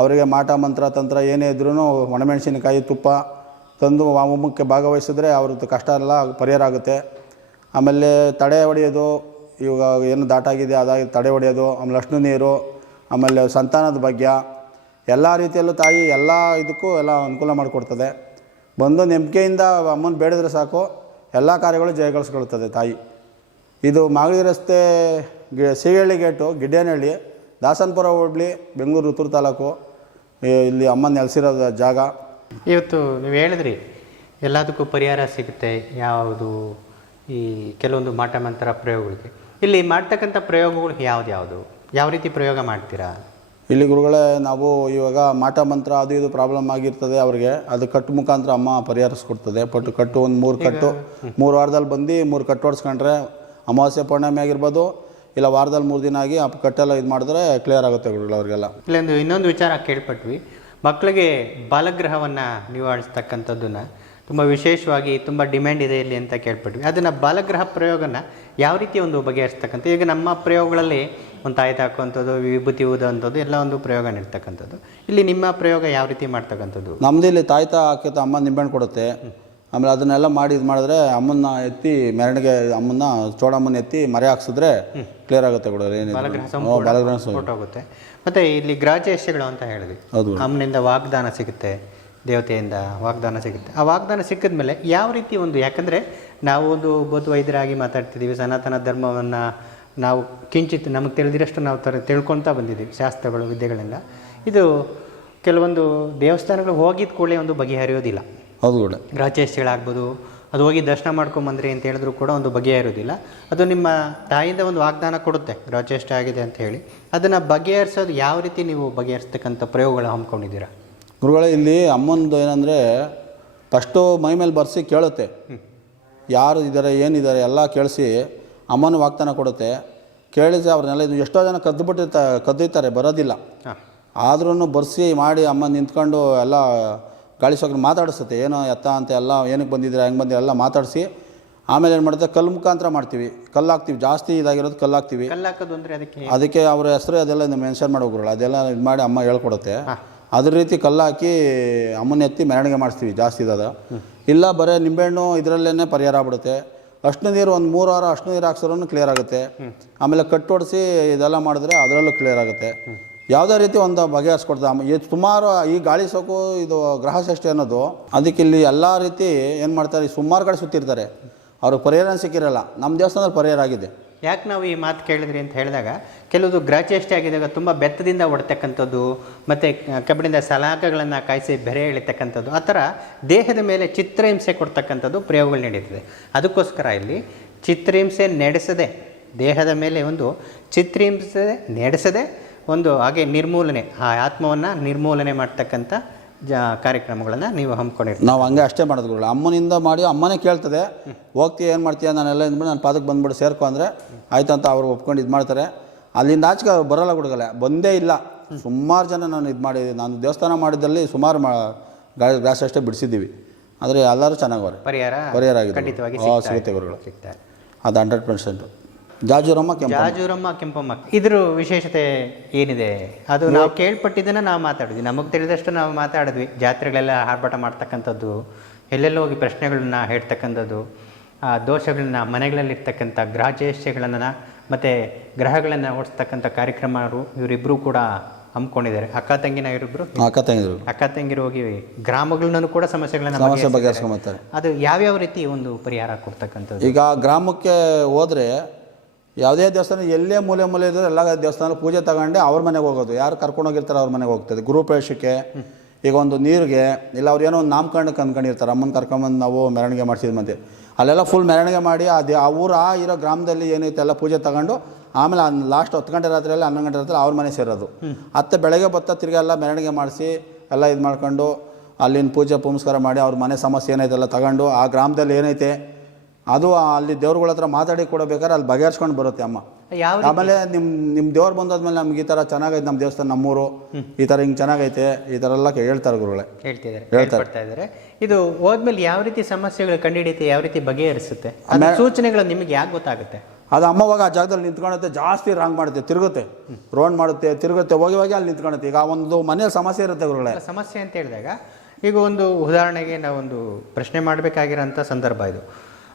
ಅವರಿಗೆ ಮಾಟ, ಮಂತ್ರ, ತಂತ್ರ ಏನೇ ಇದ್ರೂ ಒಣಮೆಣಸಿನಕಾಯಿ, ತುಪ್ಪ ತಂದು ಹೋಮಕ್ಕೆ ಭಾಗವಹಿಸಿದ್ರೆ ಅವ್ರದ್ದು ಕಷ್ಟ ಎಲ್ಲ ಪರಿಹಾರ ಆಗುತ್ತೆ. ಆಮೇಲೆ ತಡೆ ಹೊಡೆಯೋದು, ಇವಾಗ ಏನು ದಾಟಾಗಿದೆ, ಅದಾಗಿ ತಡೆ ಹೊಡೆಯೋದು, ಆಮೇಲೆ ಅಷ್ಟು ನೀರು, ಆಮೇಲೆ ಸಂತಾನದ ಭಾಗ್ಯ, ಎಲ್ಲ ರೀತಿಯಲ್ಲೂ ತಾಯಿ ಎಲ್ಲ ಇದಕ್ಕೂ ಎಲ್ಲ ಅನುಕೂಲ ಮಾಡಿಕೊಡ್ತದೆ. ಬಂದು ನಂಬಿಕೆಯಿಂದ ಅಮ್ಮನ ಬೇಡಿದ್ರೆ ಸಾಕು, ಎಲ್ಲ ಕಾರ್ಯಗಳು ಜಯಗಳಿಸ್ಕೊಳ್ತದೆ ತಾಯಿ. ಇದು ಮಾಗಡಿ ರಸ್ತೆ ಗಿ- ಸಿಗಳ್ಳಿ ಗೇಟು ಗಿಡ್ಡೇನಹಳ್ಳಿ ದಾಸನಪುರ ಹೋಬಳಿ ಬೆಂಗಳೂರು ಉತ್ತರ ತಾಲೂಕು. ಇಲ್ಲಿ ಅಮ್ಮ ನೆಲೆಸಿರೋ ಜಾಗ. ಇವತ್ತು ನೀವು ಹೇಳಿದ್ರಿ ಎಲ್ಲದಕ್ಕೂ ಪರಿಹಾರ ಸಿಗುತ್ತೆ ಯಾವುದು ಈ ಕೆಲವೊಂದು ಮಾಟ ಮಂತ್ರ ಪ್ರಯೋಗಗಳಿಗೆ. ಇಲ್ಲಿ ಮಾಡ್ತಕ್ಕಂಥ ಪ್ರಯೋಗಗಳು ಯಾವ್ದು ಯಾವುದು? ಯಾವ ರೀತಿ ಪ್ರಯೋಗ ಮಾಡ್ತೀರಾ? ಇಲ್ಲಿ ಗುರುಗಳೇ ನಾವು ಇವಾಗ ಮಾಟ ಮಂತ್ರ ಅದು ಇದು ಪ್ರಾಬ್ಲಮ್ ಆಗಿರ್ತದೆ ಅವ್ರಿಗೆ ಅದು ಕಟ್ಟು ಮುಖಾಂತರ ಅಮ್ಮ ಪರಿಹರಿಸ್ಕೊಡ್ತದೆ. ಪಟ್ಟು ಕಟ್ಟು ಒಂದು ಮೂರು ಕಟ್ಟು ಮೂರು ವಾರದಲ್ಲಿ ಬಂದು ಮೂರು ಕಟ್ಟು ಹೊಡ್ಸ್ಕೊಂಡ್ರೆ ಅಮಾವಾಸ್ಯೆ ಪೌರ್ಣಮಿ ಆಗಿರ್ಬೋದು ಇಲ್ಲ ವಾರದಲ್ಲಿ ಮೂರು ದಿನ ಆಗಿ ಆ ಕಟ್ಟೆಲ್ಲ ಇದು ಮಾಡಿದ್ರೆ ಕ್ಲಿಯರ್ ಆಗುತ್ತೆ ಗುರುಗಳು ಅವ್ರಿಗೆಲ್ಲ. ಇಲ್ಲೊಂದು ಇನ್ನೊಂದು ವಿಚಾರ ಕೇಳ್ಪಟ್ವಿ. ಮಕ್ಕಳಿಗೆ ಬಾಲಗ್ರಹವನ್ನು ನಿವಾರಿಸ್ತಕ್ಕಂಥದ್ದನ್ನು ತುಂಬ ವಿಶೇಷವಾಗಿ ತುಂಬ ಡಿಮ್ಯಾಂಡ್ ಇದೆ ಇಲ್ಲಿ ಅಂತ ಕೇಳ್ಪಟ್ವಿ. ಅದನ್ನು ಬಾಲಗ್ರಹ ಪ್ರಯೋಗನ ಯಾವ ರೀತಿ ಒಂದು ಬಗೆಹರಿಸ್ತಕ್ಕಂಥ ಈಗ ನಮ್ಮ ಪ್ರಯೋಗಗಳಲ್ಲಿ ಒಂದು ತಾಯಿ ಹಾಕುವಂಥದ್ದು ವಿಭೂತಿ ಊದುವಂಥದ್ದು ಎಲ್ಲ ಒಂದು ಪ್ರಯೋಗ ನೀಡ್ತಕ್ಕಂಥದ್ದು. ಇಲ್ಲಿ ನಿಮ್ಮ ಪ್ರಯೋಗ ಯಾವ ರೀತಿ ಮಾಡ್ತಕ್ಕಂಥದ್ದು? ನಮ್ದು ಇಲ್ಲಿ ತಾಯ್ತ ಹಾಕಿದ ಅಮ್ಮ ನಿಂಬೆಹಣ್ಣು ಕೊಡುತ್ತೆ. ಆಮೇಲೆ ಅದನ್ನೆಲ್ಲ ಮಾಡಿ ಇದು ಮಾಡಿದ್ರೆ ಅಮ್ಮನ್ನ ಎತ್ತಿ ಮೆರಣಿಗೆ ಅಮ್ಮನ್ನ ಚೋಡಮ್ಮನ ಎತ್ತಿ ಮರೆ ಹಾಕ್ಸಿದ್ರೆ ಕ್ಲಿಯರ್ ಆಗುತ್ತೆ ಕೂಡ ಸ- ಮತ್ತು ಇಲ್ಲಿ ಗ್ರಾಜೇಶಗಳು ಅಂತ ಹೇಳಿದ್ವಿ. ಅಮ್ಮನಿಂದ ವಾಗ್ದಾನ ಸಿಗುತ್ತೆ ದೇವತೆಯಿಂದ ವಾಗ್ದಾನ ಸಿಗುತ್ತೆ. ಆ ವಾಗ್ದಾನ ಸಿಕ್ಕಿದ ಮೇಲೆ ಯಾವ ರೀತಿ ಒಂದು ಯಾಕಂದರೆ ನಾವು ಒಂದು ಬೋಧ ವೈದ್ಯರಾಗಿ ಮಾತಾಡ್ತಿದ್ದೀವಿ ಸನಾತನ ಧರ್ಮವನ್ನು ನಾವು ಕಿಂಚಿತ್ ನಮಗೆ ತಿಳಿದಿರಷ್ಟು ನಾವು ತರ ತಿಳ್ಕೊತಾ ಬಂದಿದ್ದೀವಿ ಶಾಸ್ತ್ರಗಳು ವಿದ್ಯೆಗಳಿಂದ. ಇದು ಕೆಲವೊಂದು ದೇವಸ್ಥಾನಗಳು ಹೋಗಿದ ಕೂಡಲೇ ಒಂದು ಬಗೆಹರಿಯೋದಿಲ್ಲ. ಹೌದು ಕೂಡ ಗ್ರಾಚೇಶ್ಯಗಳಾಗ್ಬೋದು ಅದು ಹೋಗಿ ದರ್ಶನ ಮಾಡ್ಕೊಂಬಂದ್ರಿ ಅಂತ ಹೇಳಿದ್ರು ಕೂಡ ಒಂದು ಬಗೆಹರಿಯೋದಿಲ್ಲ ಅದು ನಿಮ್ಮ ತಾಯಿಂದ ಒಂದು ವಾಗ್ದಾನ ಕೊಡುತ್ತೆ ಗ್ರಾಚೇಷ್ಟ ಆಗಿದೆ ಅಂತ ಹೇಳಿ. ಅದನ್ನು ಬಗೆಹರಿಸೋದು ಯಾವ ರೀತಿ ನೀವು ಬಗೆಹರಿಸ್ತಕ್ಕಂಥ ಪ್ರಯೋಗಗಳು ಹಮ್ಮಿಕೊಂಡಿದ್ದೀರಾ? ಗುರುಗಳೇ ಇಲ್ಲಿ ಅಮ್ಮಂದು ಏನಂದರೆ ಫಸ್ಟು ಮೈ ಮೇಲೆ ಬರ್ಸಿ ಕೇಳುತ್ತೆ. ಯಾರು ಇದ್ದಾರೆ ಏನಿದ್ದಾರೆ ಎಲ್ಲ ಕೇಳಿಸಿ ಅಮ್ಮನ ವಾಗ್ದಾನ ಕೊಡುತ್ತೆ. ಕೇಳಿಸಿ ಅವ್ರನ್ನೆಲ್ಲ ಇದು ಎಷ್ಟೋ ಜನ ಕದ್ದು ಕದ್ದಿರ್ತಾರೆ ಬರೋದಿಲ್ಲ. ಆದ್ರೂ ಬರ್ಸಿ ಮಾಡಿ ಅಮ್ಮ ನಿಂತ್ಕೊಂಡು ಎಲ್ಲ ಗಾಳಿ ಮಾತಾಡಿಸುತ್ತೆ ಏನೋ ಎತ್ತ ಅಂತ ಎಲ್ಲ ಏನಕ್ಕೆ ಬಂದಿದ್ದೀರಾ ಹೆಂಗೆ ಬಂದಿರ ಎಲ್ಲ ಮಾತಾಡಿಸಿ ಆಮೇಲೆ ಏನು ಮಾಡುತ್ತೆ ಕಲ್ಲು ಮುಖಾಂತರ ಮಾಡ್ತೀವಿ. ಕಲ್ಲು ಹಾಕ್ತೀವಿ ಜಾಸ್ತಿ ಇದಾಗಿರೋದು ಕಲ್ಲು ಹಾಕ್ತೀವಿ ಅದಕ್ಕೆ ಅದಕ್ಕೆ ಅವ್ರ ಹೆಸರು ಅದೆಲ್ಲ ಮೆನ್ಷನ್ ಮಾಡೋಗ್ರಲ್ಲ ಅದೆಲ್ಲ ಇದು ಮಾಡಿ ಅಮ್ಮ ಹೇಳ್ಕೊಡುತ್ತೆ. ಅದ್ರ ರೀತಿ ಕಲ್ಲು ಹಾಕಿ ಅಮ್ಮನ ಎತ್ತಿ ಮೆರವಣಿಗೆ ಮಾಡಿಸ್ತೀವಿ ಜಾಸ್ತಿ ಇದಾದ. ಇಲ್ಲ ಬರೀ ನಿಂಬೆಹಣ್ಣು ಇದರಲ್ಲೇ ಪರಿಹಾರ ಆಗ್ಬಿಡುತ್ತೆ. ಅಷ್ಟು ನೀರು ಒಂದು ಮೂರು ವಾರ ಅಷ್ಟು ನೀರು ಹಾಕ್ಸೋರೂ ಕ್ಲಿಯರ್ ಆಗುತ್ತೆ. ಆಮೇಲೆ ಕಟ್ಟೊಡಿಸಿ ಇದೆಲ್ಲ ಮಾಡಿದ್ರೆ ಅದರಲ್ಲೂ ಕ್ಲಿಯರ್ ಆಗುತ್ತೆ. ಯಾವುದೇ ರೀತಿ ಒಂದು ಬಗೆಹರಿಸ್ಕೊಡ್ತದೆ. ಅಮ್ಮ ಇದು ಸುಮಾರು ಈ ಗಾಳಿ ಸೋಕು, ಇದು ಗ್ರಹ ಷಷ್ಠಿ ಅನ್ನೋದು, ಅದಕ್ಕೆ ಇಲ್ಲಿ ಎಲ್ಲ ರೀತಿ ಏನು ಮಾಡ್ತಾರೆ ಸುಮಾರು ಕಡೆ ಸುತ್ತಿರ್ತಾರೆ. ಅವ್ರಿಗೆ ಪರಿಹಾರ ಸಿಕ್ಕಿರಲ್ಲ. ನಮ್ಮ ದೇವಸ್ಥಾನದಲ್ಲಿ ಪರಿಹಾರ ಆಗಿದೆ. ಯಾಕೆ ನಾವು ಈ ಮಾತು ಕೇಳಿದ್ರಿ ಅಂತ ಹೇಳಿದಾಗ, ಕೆಲವುದು ಗ್ರಾಚೇಷ್ಟೆ ಆಗಿದಾಗ ತುಂಬ ಬೆತ್ತದಿಂದ ಹೊಡ್ತಕ್ಕಂಥದ್ದು ಮತ್ತು ಕಬ್ಬಿಣದ ಸಲಾಕಗಳನ್ನು ಕಾಯಿಸಿ ಬೆರೆ ಎಳಿತಕ್ಕಂಥದ್ದು, ಆ ಥರ ದೇಹದ ಮೇಲೆ ಚಿತ್ರಹಿಂಸೆ ಕೊಡ್ತಕ್ಕಂಥದ್ದು ಪ್ರಯೋಗಗಳು ನಡೀತದೆ. ಅದಕ್ಕೋಸ್ಕರ ಇಲ್ಲಿ ಚಿತ್ರಹಿಂಸೆ ನಡೆಸದೆ, ದೇಹದ ಮೇಲೆ ಒಂದು ಚಿತ್ರಹಿಂಸೆ ನಡೆಸದೆ ಒಂದು ಹಾಗೆ ನಿರ್ಮೂಲನೆ ಆ ಆತ್ಮವನ್ನು ನಿರ್ಮೂಲನೆ ಮಾಡ್ತಕ್ಕಂಥ ಜ ಕಾರ್ಯಕ್ರಮಗಳನ್ನು ನೀವು ಹಮ್ಮಿಕೊಂಡಿರ್ತೀವಿ ನಾವು ಹಂಗೆ ಅಷ್ಟೇ ಮಾಡೋದು ಗುರುಗಳು. ಅಮ್ಮನಿಂದ ಮಾಡಿ ಅಮ್ಮನೇ ಕೇಳ್ತದೆ ಹೋಗ್ತೀಯ ಏನು ಮಾಡ್ತೀಯ ನಾನೆಲ್ಲ ಇಂದ್ಬಿಟ್ಟು ನಾನು ಪಾದಕ್ಕೆ ಬಂದ್ಬಿಟ್ಟು ಸೇರ್ಕೊ ಅಂದರೆ ಆಯ್ತಂತ ಅವ್ರು ಒಪ್ಕೊಂಡು ಇದು ಮಾಡ್ತಾರೆ. ಅಲ್ಲಿಂದ ಆಚೆಗೆ ಅವ್ರು ಬರೋಲ್ಲ ಗುಡುಗಲ್ಲ ಬಂದೇ ಇಲ್ಲ. ಸುಮಾರು ಜನ ನಾನು ಇದು ಮಾಡಿದ್ದೆ ನಾನು ದೇವಸ್ಥಾನ ಮಾಡಿದ್ದಲ್ಲಿ ಸುಮಾರು ಮಾ ಗಾಳಿ ಗ್ಲಾಸ್ ಅಷ್ಟೇ ಬಿಡಿಸಿದ್ದೀವಿ. ಆದರೆ ಎಲ್ಲರೂ ಚೆನ್ನಾಗವ್ರೆ ಪರಿಹಾರ ಪರಿಹಾರ ಆಗಿದೆ ಸಿಗುತ್ತೆ ಗುರುಗಳು. ಅದು ಹಂಡ್ರೆಡ್ ಪರ್ಸೆಂಟು ಜಾಜೂರಮ್ಮ ಕೆಂಪು ಜಾಜೂರಮ್ಮ ಕೆಂಪಮ್ಮ. ಇದ್ರ ವಿಶೇಷತೆ ಏನಿದೆ? ಅದು ನಾವು ಕೇಳ್ಪಟ್ಟಿದ್ದನ್ನ ನಾವು ಮಾತಾಡಿದ್ವಿ. ನಮಗೆ ತಿಳಿದಷ್ಟು ನಾವು ಮಾತಾಡಿದ್ವಿ. ಜಾತ್ರೆಗಳೆಲ್ಲ ಆರ್ಭಟ ಮಾಡ್ತಕ್ಕಂಥದ್ದು ಎಲ್ಲೆಲ್ಲೋ ಹೋಗಿ ಪ್ರಶ್ನೆಗಳನ್ನ ಹೇಳ್ತಕ್ಕಂಥದ್ದು ಆ ದೋಷಗಳನ್ನ ಮನೆಗಳಲ್ಲಿರ್ತಕ್ಕಂಥ ಗ್ರಹಚೇಷ್ಟೆಗಳನ್ನು ಮತ್ತು ಗ್ರಹಗಳನ್ನು ಓಡಿಸ್ತಕ್ಕಂಥ ಕಾರ್ಯಕ್ರಮರು ಇವರಿಬ್ಬರು ಕೂಡ ಹಮ್ಮಿಕೊಂಡಿದ್ದಾರೆ. ಅಕ್ಕ ತಂಗಿನ ಇವರಿಬ್ಬರು ಅಕ್ಕ ತಂಗಿರು ಅಕ್ಕ ತಂಗಿರು ಹೋಗಿ ಗ್ರಾಮಗಳನ್ನೂ ಕೂಡ ಸಮಸ್ಯೆಗಳನ್ನು ಸಮಸ್ಯೆ ಬಗೆಹರಿಸ್ಕೊಂಬತ್ತಾರೆ ಅದು ಯಾವ್ಯಾವ ರೀತಿ ಒಂದು ಪರಿಹಾರ ಕೊಡ್ತಕ್ಕಂಥದ್ದು? ಈಗ ಗ್ರಾಮಕ್ಕೆ ಹೋದರೆ ಯಾವುದೇ ದೇವಸ್ಥಾನ ಎಲ್ಲೇ ಮೂಲೆ ಮೂಲೆ ಇದ್ದರೆ ಎಲ್ಲ ದೇವಸ್ಥಾನ ಪೂಜೆ ತಗೊಂಡು ಅವ್ರ ಮನೆಗೆ ಹೋಗೋದು. ಯಾರು ಕರ್ಕೊಂಡು ಹೋಗಿರ್ತಾರೆ ಅವ್ರ ಮನೆಗೆ ಹೋಗ್ತದೆ. ಗುರುಪ್ರವೇಶಕ್ಕೆ ಈಗ ಒಂದು ನೀರಿಗೆ, ಇಲ್ಲ ಅವ್ರು ಏನೋ ಒಂದು ನಾಮಕರಣಕ್ಕೆ ಅಂದ್ಕೊಂಡಿರ್ತಾರೆ ಅಮ್ಮನ ಕರ್ಕೊಂಬಂದು ನಾವು ಮೆರವಣಿಗೆ ಮಾಡಿಸಿದ ಮತ್ತೆ ಅಲ್ಲೆಲ್ಲ ಫುಲ್ ಮೆರವಣಿಗೆ ಮಾಡಿ ಆ ದೇ ಆ ಊರು, ಆ ಇರೋ ಗ್ರಾಮದಲ್ಲಿ ಏನೈತೆ ಎಲ್ಲ ಪೂಜೆ ತಗೊಂಡು ಆಮೇಲೆ ಲಾಸ್ಟ್ ಹತ್ತು ಗಂಟೆ ರಾತ್ರಿಯಲ್ಲಿ ಹನ್ನೊಂದು ಗಂಟೆ ರಾತ್ರಿ ಅವ್ರ ಮನೆ ಸೇರೋದು. ಅತ್ತೆ ಬೆಳಗ್ಗೆ ಬತ್ತ ತಿರ್ಗಿ ಎಲ್ಲ ಮೆರವಣಿಗೆ ಮಾಡಿಸಿ ಎಲ್ಲ ಇದು ಮಾಡ್ಕೊಂಡು ಅಲ್ಲಿನ ಪೂಜೆ ಪುನಸ್ಕಾರ ಮಾಡಿ ಅವ್ರ ಮನೆ ಸಮಸ್ಯೆ ಏನೈತೆ ಎಲ್ಲ ತಗೊಂಡು ಆ ಗ್ರಾಮದಲ್ಲಿ ಏನೈತೆ ಅದು ಅಲ್ಲಿ ದೇವ್ರುಗಳ ಹತ್ರ ಮಾತಾಡಿ ಕೊಡಬೇಕಾದ್ರೆ ಅಲ್ಲಿ ಬಗೆಹರಿಸ್ಕೊಂಡು ಬರುತ್ತೆ ಅಮ್ಮ. ಆಮೇಲೆ ನಿಮ್ಮ ನಿಮ್ಮ ದೇವ್ರು ಬಂದಾದ್ಮೇಲೆ ನಮ್ಗೆ ಈ ಥರ ಚೆನ್ನಾಗೈತೆ ನಮ್ಮ ದೇವಸ್ಥಾನ ನಮ್ಮೂರು. ಈ ಥರ ಹಿಂಗೆ ಚೆನ್ನಾಗೈತೆ ಈ ಥರ ಎಲ್ಲ ಹೇಳ್ತಾರೆ ಗುರುಗಳೇ. ಹೇಳ್ತಿದ್ದಾರೆ ಹೇಳ್ತಾರೆ. ಇದು ಹೋದ್ಮೇಲೆ ಯಾವ ರೀತಿ ಸಮಸ್ಯೆಗಳು ಕಂಡುಹಿಡಿಯುತ್ತೆ ಯಾವ ರೀತಿ ಬಗೆಹರಿಸುತ್ತೆ? ಸೂಚನೆಗಳು ನಿಮಗೆ ಯಾಕೆ ಗೊತ್ತಾಗುತ್ತೆ? ಅದು ಅಮ್ಮವಾಗ ಆ ಜಾಗದಲ್ಲಿ ನಿಂತ್ಕೊಳುತ್ತೆ ಜಾಸ್ತಿ ರಾಂಗ್ ಮಾಡುತ್ತೆ ತಿರುಗುತ್ತೆ. ರೋಡ್ ಮಾಡುತ್ತೆ ತಿರುಗುತ್ತೆ ಹೋಗಿ ಹೋಗಿ ಅಲ್ಲಿ ನಿಂತ್ಕೊಳುತ್ತೆ ಈಗ ಒಂದು ಮನೇಲಿ ಸಮಸ್ಯೆ ಇರುತ್ತೆ ಗುರುಗಳೇ. ಸಮಸ್ಯೆ ಅಂತ ಹೇಳಿದಾಗ ಈಗ ಒಂದು ಉದಾಹರಣೆಗೆ ನಾವೊಂದು ಪ್ರಶ್ನೆ ಮಾಡಬೇಕಾಗಿರೋಂಥ ಸಂದರ್ಭ ಇದು.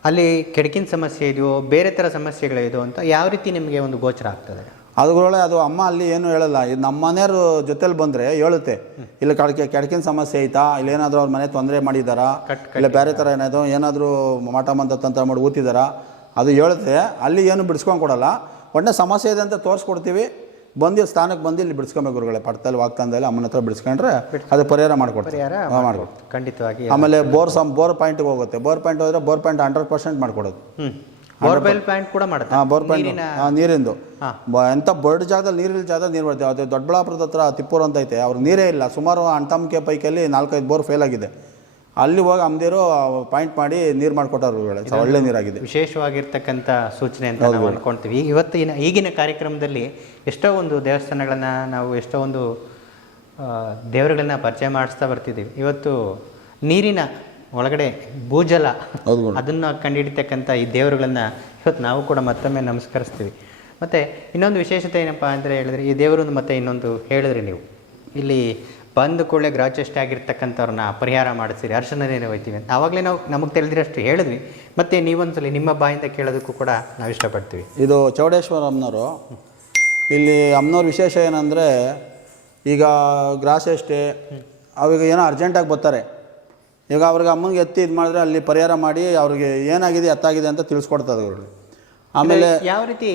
ಅಲ್ಲಿ ಕೆಡಕಿನ ಸಮಸ್ಯೆ ಇದೆಯೋ ಬೇರೆ ಥರ ಸಮಸ್ಯೆಗಳಿದೆಯೋ ಅಂತ ಯಾವ ರೀತಿ ನಿಮಗೆ ಒಂದು ಗೋಚರ ಆಗ್ತದೆ? ಅದ್ರೊಳಗೆ ಅದು ಅಮ್ಮ ಅಲ್ಲಿ ಏನು ಹೇಳಲ್ಲ. ಇದು ನಮ್ಮ ಮನೆಯವ್ರ ಜೊತೆಲಿ ಬಂದರೆ ಹೇಳುತ್ತೆ. ಇಲ್ಲಿ ಕಡ್ಕೆ ಕೆಡಕಿನ ಸಮಸ್ಯೆ ಐತಾ ಇಲ್ಲೇನಾದರೂ ಅವ್ರ ಮನೆ ತೊಂದರೆ ಮಾಡಿದಾರಾ? ಇಲ್ಲ ಬೇರೆ ಥರ ಏನಾದ್ರು ಏನಾದರೂ ಮಾಟ ಮಂತ ತಂತ್ರ ಮಾಡಿ ಊತಿದಾರಾ? ಅದು ಹೇಳುತ್ತೆ. ಅಲ್ಲಿ ಏನು ಬಿಡಿಸ್ಕೊಂಡು ಕೊಡಲ್ಲ. ಒಳ್ಳೆ ಸಮಸ್ಯೆ ಇದೆ ಅಂತ ತೋರಿಸ್ಕೊಡ್ತೀವಿ. ಬಂದು ಸ್ಥಾನಕ್ಕೆ ಬಂದು ಇಲ್ಲಿ ಬಿಡಿಸ್ಕೊಬೇಕು ಗುರುಗಳೇ. ಪಟ್ಟದಲ್ಲಿ ವಾಗ್ತಾನದಲ್ಲಿ ಅಮ್ಮನ ಹತ್ರ ಬಿಡಿಸ್ಕೊಂಡ್ರೆ ಅದು ಪರಿಹಾರ ಪರಿಹಾರ ಹಾಂ ಖಂಡಿತವಾಗಿ. ಆಮೇಲೆ ಬೋರ್ ಸಮ್ ಬೋರ್ ಪಾಯಿಂಟ್ಗೆ ಹೋಗುತ್ತೆ. ಬೋರ್ ಪಾಯಿಂಟ್ ಹೋದರೆ ಬೋರ್ ಪಾಯಿಂಟ್ ಹಂಡ್ರೆಡ್ ಪರ್ಸೆಂಟ್ ಮಾಡ್ಕೊಡೋದು. ಬೋರ್ವೆಲ್ ಪ್ಯಾಂಟ್ ಕೂಡ ಮಾಡುತ್ತೆ? ಹಾಂ ಬೋರ್ ಪಾಯಿಂಟ್ ನೀರಿನ ಹಾಂ ನೀರಿಂದು. ಎಂಥ ಬರ್ಡ್ ಜಾಗದಲ್ಲಿ ನೀರಿಲ್ಲ ಜಾಗದಲ್ಲಿ ನೀರು ಬರ್ತದೆ. ಅದು ದೊಡ್ಡಬಳ್ಳಾಪುರದ ಹತ್ರ ತಿಪ್ಪೂರು ಅಂತ ಐತೆ. ಅವ್ರು ನೀರೇ ಇಲ್ಲ. ಸುಮಾರು ಅಣ್ತಮ್ಕೆ ಪೈಕಲ್ಲಿ ನಾಲ್ಕೈದು ಬೋರ್ ಫೇಲ್ ಆಗಿದೆ. ಅಲ್ಲಿ ಹೋಗಿ ಅಮ್ದಿರು ಪಾಯಿಂಟ್ ಮಾಡಿ ನೀರು ಮಾಡಿಕೊಟ್ಟವ್ರು ಒಳ್ಳೆ ನೀರಾಗಿದೆ. ವಿಶೇಷವಾಗಿರ್ತಕ್ಕಂಥ ಸೂಚನೆ ಅಂತ ನಾವು ಅಂದ್ಕೊಳ್ತೀವಿ ಈಗ ಇವತ್ತಿನ ಈಗಿನ ಕಾರ್ಯಕ್ರಮದಲ್ಲಿ ಎಷ್ಟೋ ಒಂದು ದೇವಸ್ಥಾನಗಳನ್ನು ನಾವು ಎಷ್ಟೋ ಒಂದು ದೇವರುಗಳನ್ನ ಪರಿಚಯ ಮಾಡಿಸ್ತಾ ಬರ್ತಿದ್ದೀವಿ. ಇವತ್ತು ನೀರಿನ ಒಳಗಡೆ ಭೂಜಲ. ಅದನ್ನು ಕಂಡುಹಿಡಿತಕ್ಕಂಥ ಈ ದೇವರುಗಳನ್ನ ಇವತ್ತು ನಾವು ಕೂಡ ಮತ್ತೊಮ್ಮೆ ನಮಸ್ಕರಿಸ್ತೀವಿ. ಮತ್ತು ಇನ್ನೊಂದು ವಿಶೇಷತೆ ಏನಪ್ಪ ಅಂದರೆ ಹೇಳಿದ್ರೆ ಈ ದೇವರು ಮತ್ತೆ ಇನ್ನೊಂದು ಹೇಳಿದ್ರಿ ನೀವು. ಇಲ್ಲಿ ಬಂದ ಕೂಡಲೇ ಗ್ರಾಚ್ಯಷ್ಟ ಆಗಿರ್ತಕ್ಕಂಥವ್ರನ್ನ ಪರಿಹಾರ ಮಾಡಿಸಿರಿ ಅರ್ಶನೇ ಹೋಯ್ತೀವಿ ಅಂತ. ಆವಾಗಲೇ ನಾವು ನಮಗೆ ತಿಳಿದಿರಷ್ಟು ಹೇಳಿದ್ವಿ. ಮತ್ತು ನೀವೊಂದ್ಸಲಿ ನಿಮ್ಮ ಬಾಯಿಂದ ಕೇಳೋದಕ್ಕೂ ಕೂಡ ನಾವು ಇಷ್ಟಪಡ್ತೀವಿ. ಇದು ಚೌಡೇಶ್ವರ ಅಮ್ಮನವರು ಇಲ್ಲಿ ಅಮ್ಮನವ್ರ ವಿಶೇಷ ಏನಂದರೆ ಈಗ ಗ್ರಾಸೆಷ್ಟೇ ಅವ್ರಿಗೆ ಅವಾಗ ಏನೋ ಅರ್ಜೆಂಟಾಗಿ ಬರ್ತಾರೆ. ಈಗ ಅವ್ರಿಗೆ ಅಮ್ಮನಿಗೆ ಎತ್ತಿ ಇದು ಮಾಡಿದ್ರೆ ಅಲ್ಲಿ ಪರಿಹಾರ ಮಾಡಿ ಅವ್ರಿಗೆ ಏನಾಗಿದೆ ಎತ್ತಾಗಿದೆ ಅಂತ ತಿಳಿಸ್ಕೊಡ್ತದೆ ಅವ್ರಿಗೆ ಆಮೇಲೆ ಯಾವ ರೀತಿ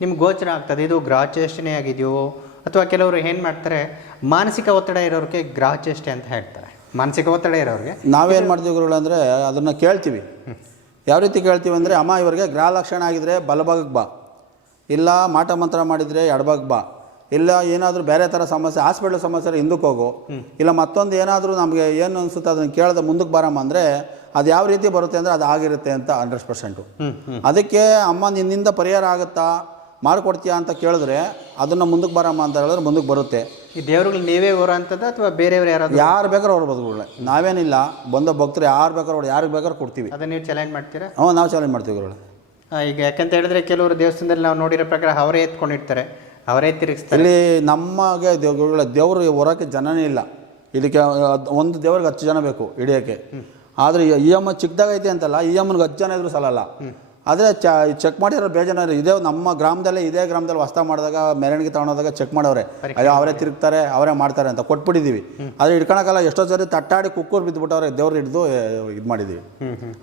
ನಿಮ್ಗೆ ಗೋಚರ ಆಗ್ತದೆ? ಇದು ಗ್ರಾಚೇಷ್ಟನೇ ಆಗಿದೆಯೋ ಅಥವಾ ಕೆಲವರು ಏನು ಮಾಡ್ತಾರೆ ಮಾನಸಿಕ ಒತ್ತಡ ಇರೋರಿಗೆ ಗ್ರಾಹಚೇಷ್ಟೆ ಅಂತ ಹೇಳ್ತಾರೆ. ಮಾನಸಿಕ ಒತ್ತಡ ಇರೋರಿಗೆ. ನಾವೇನು ಮಾಡ್ತೀವಿ ಗುರುಗಳು ಅಂದರೆ ಅದನ್ನು ಕೇಳ್ತೀವಿ. ಯಾವ ರೀತಿ ಕೇಳ್ತೀವಿ ಅಂದರೆ ಅಮ್ಮ ಇವರಿಗೆ ಗ್ರಹ ಲಕ್ಷಣ ಆಗಿದ್ರೆ ಬಲಭಾಗಕ್ಕೆ ಬಾ. ಇಲ್ಲ ಮಾಟ ಮಂತ್ರ ಮಾಡಿದರೆ ಎಡಭಾಗಕ್ಕೆ ಬಾ. ಇಲ್ಲ ಏನಾದರೂ ಬೇರೆ ಥರ ಸಮಸ್ಯೆ ಹಾಸ್ಪಿಟ್ಲ್ ಸಮಸ್ಯೆ ಹಿಂದಕ್ಕೆ ಹೋಗು. ಇಲ್ಲ ಮತ್ತೊಂದು ಏನಾದರೂ ನಮಗೆ ಏನು ಅನಿಸುತ್ತೆ ಅದನ್ನು ಕೇಳಿದ ಮುಂದಕ್ಕೆ ಬರಮ್ಮ ಅಂದರೆ ಅದು ಯಾವ ರೀತಿ ಬರುತ್ತೆ ಅಂದರೆ ಅದು ಆಗಿರುತ್ತೆ ಅಂತ ಹಂಡ್ರೆಡ್ ಪರ್ಸೆಂಟು. ಅದಕ್ಕೆ ಅಮ್ಮ ನಿನ್ನಿಂದ ಪರಿಹಾರ ಆಗುತ್ತಾ? ಮಾಡಿಕೊಡ್ತೀಯಾ ಅಂತ ಕೇಳಿದ್ರೆ ಅದನ್ನು ಮುಂದಕ್ಕೆ ಬರಮ್ಮ ಅಂತ ಹೇಳಿದ್ರೆ ಮುಂದಕ್ಕೆ ಬರುತ್ತೆ. ಈ ದೇವರುಗಳು ನೀವೇ ಹೊರ ಅಂತದ ಅಥವಾ ಬೇರೆಯವ್ರು ಯಾರು ಯಾರು ಬೇಕಾದ್ರೂ ಅವ್ರು ಬದುಕುಗಳೇ ನಾವೇನಿಲ್ಲ ಬಂದ ಭಕ್ತರು ಯಾರು ಬೇಕಾದ್ರೂ ಅವ್ರು ಯಾರಿಗೆ ಬೇಕಾದ್ರೂ ಕೊಡ್ತೀವಿ. ಅದನ್ನ ನೀವು ಚಾಲೆಂಜ್ ಮಾಡ್ತೀರಾ? ಹ್ಞೂ ನಾವು ಚಾಲೆಂಜ್ ಮಾಡ್ತೀವಿ ಗುರುಗಳೇ. ಈಗ ಯಾಕಂತ ಹೇಳಿದ್ರೆ ಕೆಲವರು ದೇವಸ್ಥಾನದಲ್ಲಿ ನಾವು ನೋಡಿರೋ ಪ್ರಕಾರ ಅವರೇ ಎತ್ಕೊಂಡಿರ್ತಾರೆ ಅವರೇ ತಿರುಗಿಸ್ತಾರೆ. ಇಲ್ಲಿ ನಮಗೆ ದೇವ್ ದೇವರು ಹೊರಕ್ಕೆ ಜನನೇ ಇಲ್ಲ. ಇದಕ್ಕೆ ಒಂದು ದೇವ್ರಿಗೆ ಹತ್ತು ಜನ ಬೇಕು ಹಿಡಿಯೋಕ್ಕೆ. ಆದರೆ ಈ ಅಮ್ಮ ಚಿಕ್ಕದಾಗೈತೆ ಅಂತಲ್ಲ ಈ ಅಮ್ಮನಿಗೆ ಹತ್ತು ಜನ ಇದ್ರೂ ಸಲಲ್ಲ. ಆದರೆ ಚ ಚೆಕ್ ಮಾಡಿರೋ ಬೇಜನ ಇದೇ ನಮ್ಮ ಗ್ರಾಮದಲ್ಲೇ ಇದೇ ಗ್ರಾಮದಲ್ಲಿ ಹೊಸ ಮಾಡಿದಾಗ ಮೆರವಣಿಗೆ ತಗೊಂಡೋದಾಗ ಚೆಕ್ ಮಾಡವ್ರೆ. ಅಯ್ಯೋ ಅವರೇ ತಿರುಗ್ತಾರೆ ಅವರೇ ಮಾಡ್ತಾರೆ ಅಂತ ಕೊಟ್ಬಿಟ್ಟಿದ್ದೀವಿ ಆದರೆ ಹಿಡ್ಕೊಳಕ್ಕಲ್ಲ ಎಷ್ಟೋ ಸರಿ ತಟ್ಟಾಡಿ ಕುಕ್ಕೂರು ಬಿದ್ದುಬಿಟ್ಟವ್ರೆ ದೇವ್ರು ಹಿಡಿದು ಇದು ಮಾಡಿದ್ದೀವಿ